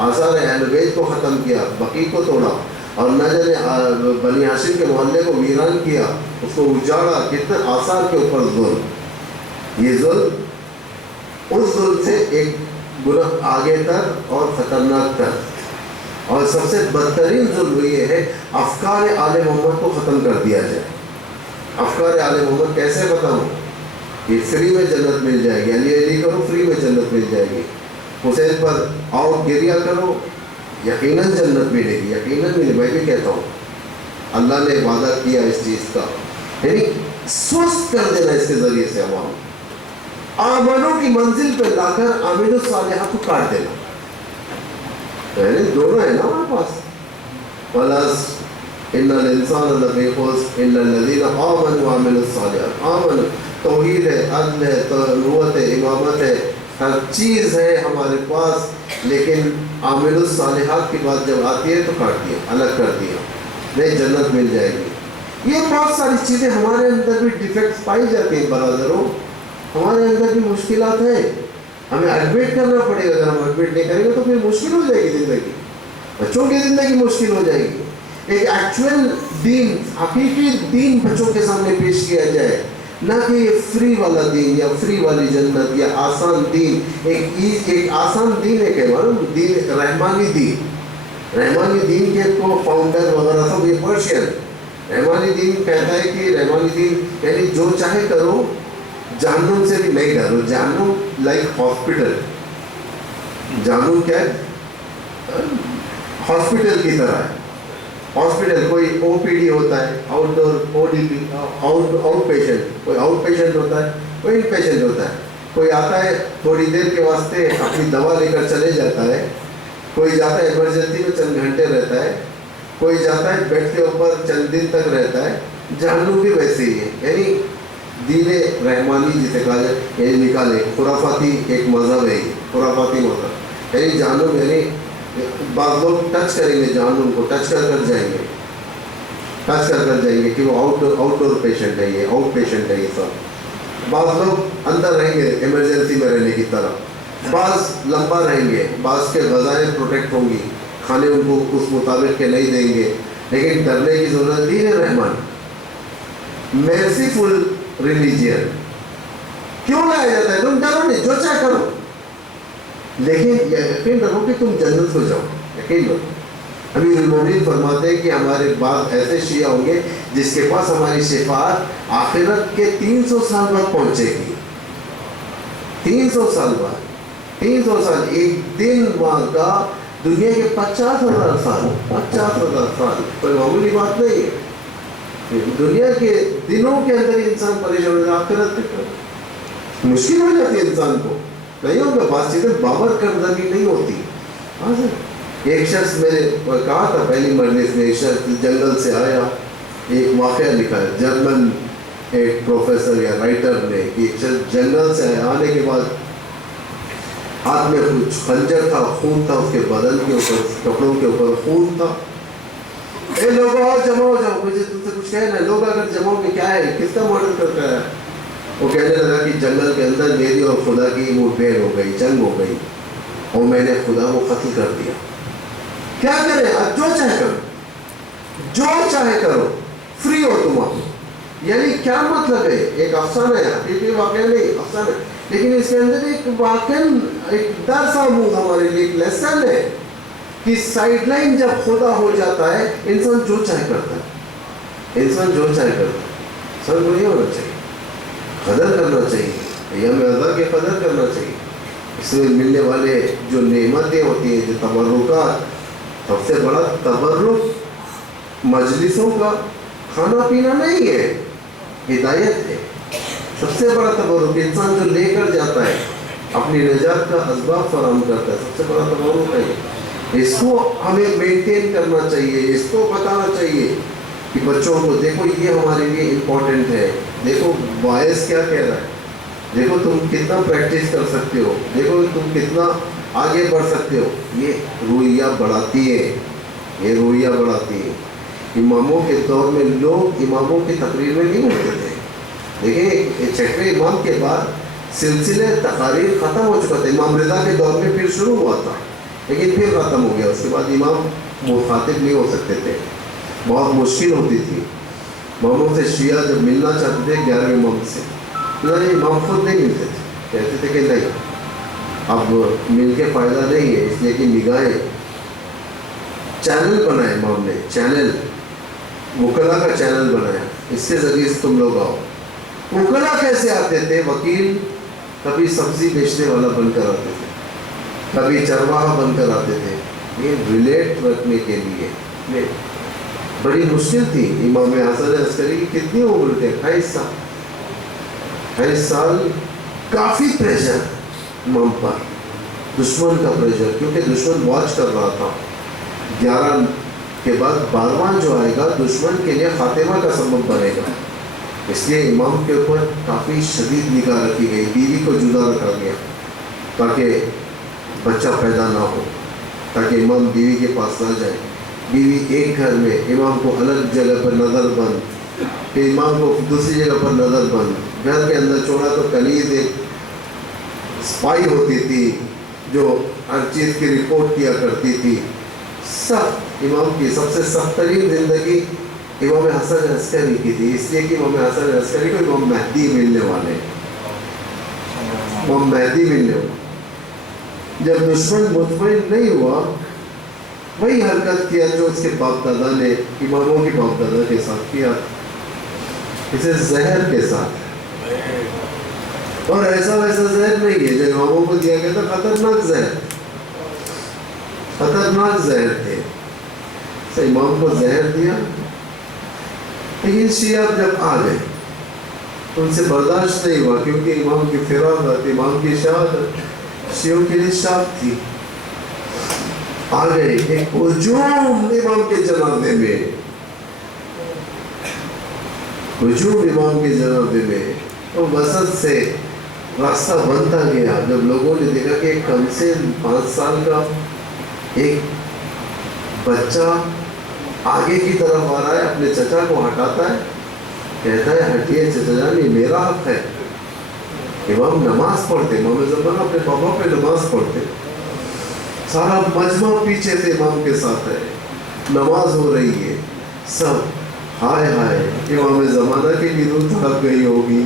آثار اہل بیت کو ختم کیا, بقیع کو توڑا, اور نہ جانے بنی ہاشم کے محلے کو ویران کیا, اس کو اجاڑا. کتنے آثار کے اوپر ظلم. یہ ظلم اس ظلم سے ایک گناہ آگے تر اور خطرناک تر. اور سب سے بدترین ظلم یہ ہے افکار آل محمد کو ختم کر دیا جائے. افکار آل محمد کیسے ختم ہو؟ کہ فری میں جنت مل جائے گی, علی کرو فری میں جنت مل جائے گی, حسین پر آؤ گریا کرو یقیناً جنت ملے گی, یقیناً ملے. میں بھی کہتا ہوں اللہ نے وعدہ کیا اس چیز کا. یعنی سست کر دینا اس کے ذریعے سے عوام, آمنوں کی منزل پہ لا کر عامل الصالحات کو کاٹ دینا. یعنی دونوں ہے نا ہمارے پاس. پلس ان الانسان لفی خسر الا الذین آمنوا وعملوا الصالحات. آمن توحید ہے, عدل ہے, نبوت ہے, امامت ہے, ہر چیز ہے ہمارے پاس, لیکن عامل الصالحات کی بات جب آتی ہے تو کاٹ دیا, الگ کر دیا. نہیں, جنت مل جائے گی. یہ بہت ساری چیزیں ہمارے اندر بھی ڈیفیکٹس پائی جاتی ہیں برادروں. ہمارے اندر بھی مشکلات ہیں, ہمیں ایڈمٹ کرنا پڑے گا. اگر ہم ایڈمٹ نہیں کریں گے تو پھر مشکل ہو جائے گی زندگی, بچوں کی زندگی مشکل ہو جائے گی. ایک ایکچوئل دین, حقیقی دین بچوں کے سامنے پیش کیا جائے, نہ کہ یہ فری والا دین یا فری والی جنت یا آسان دین. ایک آسان دین ہے کہ معلوم دین رحمانی دین. رحمانی دین کے کو فاؤنڈر وغیرہ سب یہ پرشین. رحمانی دین کہتا ہے کہ رحمانی دین یعنی جو چاہے کرو, جہنم سے بھی نہیں ڈرو. جہنم لائک ہاسپٹل. جہنم کیا ہے؟ ہاسپٹل کی طرح ہے. ہاسپٹل کوئی او پی ڈی ہوتا ہے, outdoor, O D P, out patient. کوئی آؤٹ پیشنٹ ہوتا ہے, کوئی ان پیشنٹ ہوتا ہے. کوئی آتا ہے تھوڑی دیر کے واسطے اپنی دوا لے کر چلے جاتا ہے, کوئی جاتا ہے ایمرجنسی میں چند گھنٹے رہتا ہے, کوئی جاتا ہے بیڈ کے اوپر چند دن تک رہتا ہے. جہنم بھی ویسے ہی ہے. یعنی دین رحمانی جسے کہا جائے, یعنی نکالے خرافاتی ایک مذہب ہے, خرافاتی مذہب. یعنی جہنم یعنی بعض لوگ ٹچ کریں گے جہنم کو, ٹچ کر جائیں گے, ٹچ کر جائیں گے کہ وہ آؤٹ ڈور پیشنٹ ہے, یہ آؤٹ پیشنٹ ہے یہ سب. بعض لوگ اندر رہیں گے ایمرجنسی میں رہنے کی طرح, بعض لمبا رہیں گے, بعض کے غذائیں پروٹیکٹ ہوں گی, کھانے ان کو اس مطابق کے نہیں دیں گے. لیکن ڈرنے کی ضرورت نہیں ہے. رحمان مرسیفل ریلیجین کیوں لایا جاتا ہے؟ تم ڈرو نہیں, جو چاہے کرو, لیکن یقین رکھو کہ تم جنت کو جاؤ. یقین رکھو. امیر المومنین فرماتے ہیں کہ ہمارے بعد ایسے شیعہ ہوں گے جس کے پاس ہماری شفاعت آخرت کے 300 سال بعد پہنچے گی. 300 سال بعد, 300 سال. ایک دن وہاں کا دنیا کے 50,000 سال, 50,000 سال کوئی معمولی بات نہیں ہے. دنیا کے دنوں کے اندر انسان پریشان ہو جائے, آخرت کے مشکل ہو جاتی ہے انسان کو. نہیں ہوگا, بعض چیزیں باور کردگی نہیں ہوتی. ہاں سر, ایک شخص میں نے کہا تھا پہلی مجلس میں, ایک شخص جنگل سے آیا, ایک واقعہ لکھا ہے جرمن ایک پروفیسر یا رائٹر نے, کہ ایک شخص جنگل سے آیا, آنے کے بعد ہاتھ میں کچھ خنجر تھا, خون تھا اس کے بدن کے اوپر, کپڑوں کے اوپر خون تھا. اے لوگوں اور جمع ہو جاؤ, مجھے تم سے کچھ کہنا ہے. لوگ اگر جمع ہو کے کیا ہے, کس کا ماڈل کرتا ہے؟ وہ کہنے لگا کہ جنگل کے اندر میری اور خدا کی وہ بیر ہو گئی, جنگ ہو گئی, اور میں نے خدا کو قتل کر دیا. کیا کریں؟ اب جو چاہے کرو, جو چاہے کرو, فری ہو تم. یعنی کیا مطلب ہے؟ ایک افسانہ ہے، حقیقی واقعہ نہیں، افسانہ ہے، لیکن اس کے اندر ایک واقعاً ایک درس آموز ہمارے لیے ایک لیسن ہے کہ سائڈ لائن جب خدا ہو جاتا ہے انسان جو چاہے کرتا ہے، انسان جو چاہے کرتا ہے. انسان کو یہ ہونا چاہیے، قدر کرنا چاہیے، ایام اعضاء کی قدر کرنا چاہیے. اس میں ملنے والے جو نعمتیں ہوتی ہیں، جو تبرکات، سب سے بڑا تبرک مجلسوں کا کھانا پینا نہیں ہے، ہدایت ہے. سب سے بڑا تبرک انسان جو لے کر جاتا ہے، اپنی نجات کا اسباب فراہم کرتا ہے، سب سے بڑا تبرک ہے. اس کو ہمیں مینٹین کرنا چاہیے، اس کو بتانا چاہیے کہ بچوں کو دیکھو یہ ہمارے لیے امپورٹنٹ ہے، دیکھو باعث کیا کہہ رہا ہے، دیکھو تم کتنا پریکٹس کر سکتے ہو، دیکھو تم کتنا آگے بڑھ سکتے ہو. یہ رویہ بڑھاتی ہے، یہ رویہ بڑھاتی ہے. اماموں کے دور میں لوگ اماموں کی تقریر میں نہیں ہوتے تھے. دیکھیں چھٹویں امام کے بعد سلسلے تقاریر ختم ہو چکا تھا. امام رضا کے دور میں پھر شروع ہوا تھا لیکن پھر ختم ہو گیا. اس کے بعد امام مخاطب نہیں ہو سکتے تھے، بہت مشکل ہوتی تھی. اماموں سے شیعہ جب ملنا چاہتے تھے 11ویں امام سے، امام خود نہیں ملتے تھے، کہتے تھے کہ نہیں اب مل کے فائدہ نہیں ہے، اس لیے کہ نگاہیں. چینل بنایا امام نے، چینل وکلا کا چینل بنایا، اس کے ذریعے سے تم لوگ آؤ. وکلا کیسے آتے تھے؟ وکیل کبھی سبزی بیچنے والا بن کر آتے تھے، کبھی چرواہا بن کر آتے تھے. یہ ریلیٹ رکھنے کے لیے بڑی مشکل تھی. امام حسن عسکری کی کتنی عمر تھے؟ 28 سال. 28 سال کافی پریشر امام پر، دشمن کا پریشر، کیونکہ دشمن واچ کر رہا تھا. 11 کے بعد 12واں جو آئے گا دشمن کے لیے خاتمہ کا سبب بنے گا. اس لیے امام کے اوپر کافی شدید نگاہ رکھی گئی. بیوی کو جدا رکھا گیا تاکہ بچہ پیدا نہ ہو، تاکہ امام بیوی کے پاس نہ جائے. بیوی ایک گھر میں، امام کو الگ جگہ پر نظر بند، پھر امام کو دوسری جگہ پر نظر بند. گھر کے اندر چھوڑا تو کنیز ایک اسپائی ہوتی تھی جو ہر چیز کی رپورٹ کیا کرتی تھی. سب امام کی سب سے سخت ترین زندگی امام حسن عسکری کی تھی، اس لیے کہ امام حسن عسکری کو امام مہدی ملنے والے، امام مہدی ملنے والے. جب دشمن مطمئن نہیں ہوا، وہی حرکت کیا جو اس کے باپ دادا نے اماموں کے باپ دادا کے ساتھ کیا، اسے زہر کے ساتھ. اور ایسا ویسا زہر نہیں ہے جو اماموں کو دیا گیا تھا، خطرناک زہر، خطرناک زہر تھے. امام کو زہر دیا. لیکن شیعہ جب آ گئے ان سے برداشت نہیں ہوا، کیونکہ امام کی فراغت، امام کی شہادت شیعوں کے لیے شاپ تھی. آ گئے ایک ہجوم امام کے جنازے میں، ہجوم امام کے جنازے میں. تو وسط سے راستہ بنتا گیا. جب لوگوں نے دیکھا کہ کم سے 5 سال کا ایک بچہ آگے کی طرف آ رہا ہے، اپنے چچا کو ہٹاتا ہے، کہتا ہے ہٹیے چچا جان، یہ میرا حق ہے. امام نماز پڑھتے، امام زمان اپنے پاپا پہ نماز پڑھتے، سارا مجمع پیچھے سے امام کے ساتھ ہے، نماز ہو رہی ہے. سب ہائے ہائے، امام زمانہ کی بھی روح تڑپ گئی ہوگی،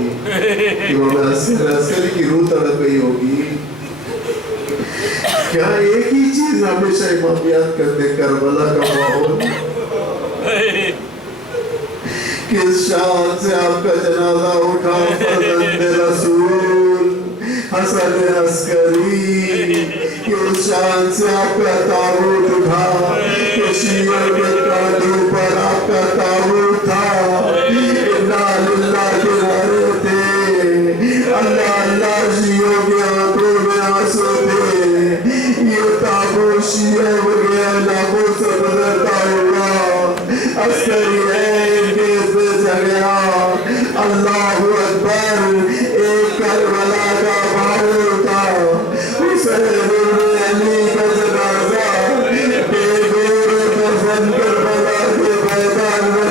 امام عسکری کی روح تڑپ گئی ہوگی. کیا ایک ہی چیز ہمیشہ امام یاد کرتے؟ کربلا کا ماحول. کس شان سے آپ کا جنازہ اٹھا فرزند رسول حسن عسکری، کس شان سے آپ کا تابوت اٹھا، شیعوں کے کاندھوں پر آپ کا تابوت تھا. انا للہ کے نعرے تھے، اللہ اللہ شیعوں کے آنکھوں میں آنسو تھے. یہ تابوت شیعہ ہو گیا، ناموں سے گزرتا ہوا عسکری ہے گیا. اللہ اکبر. ایک کربلا کا بہادر تھا، حسین بن علی کا جنازہ بے گور دفن کربلا کے میدان میں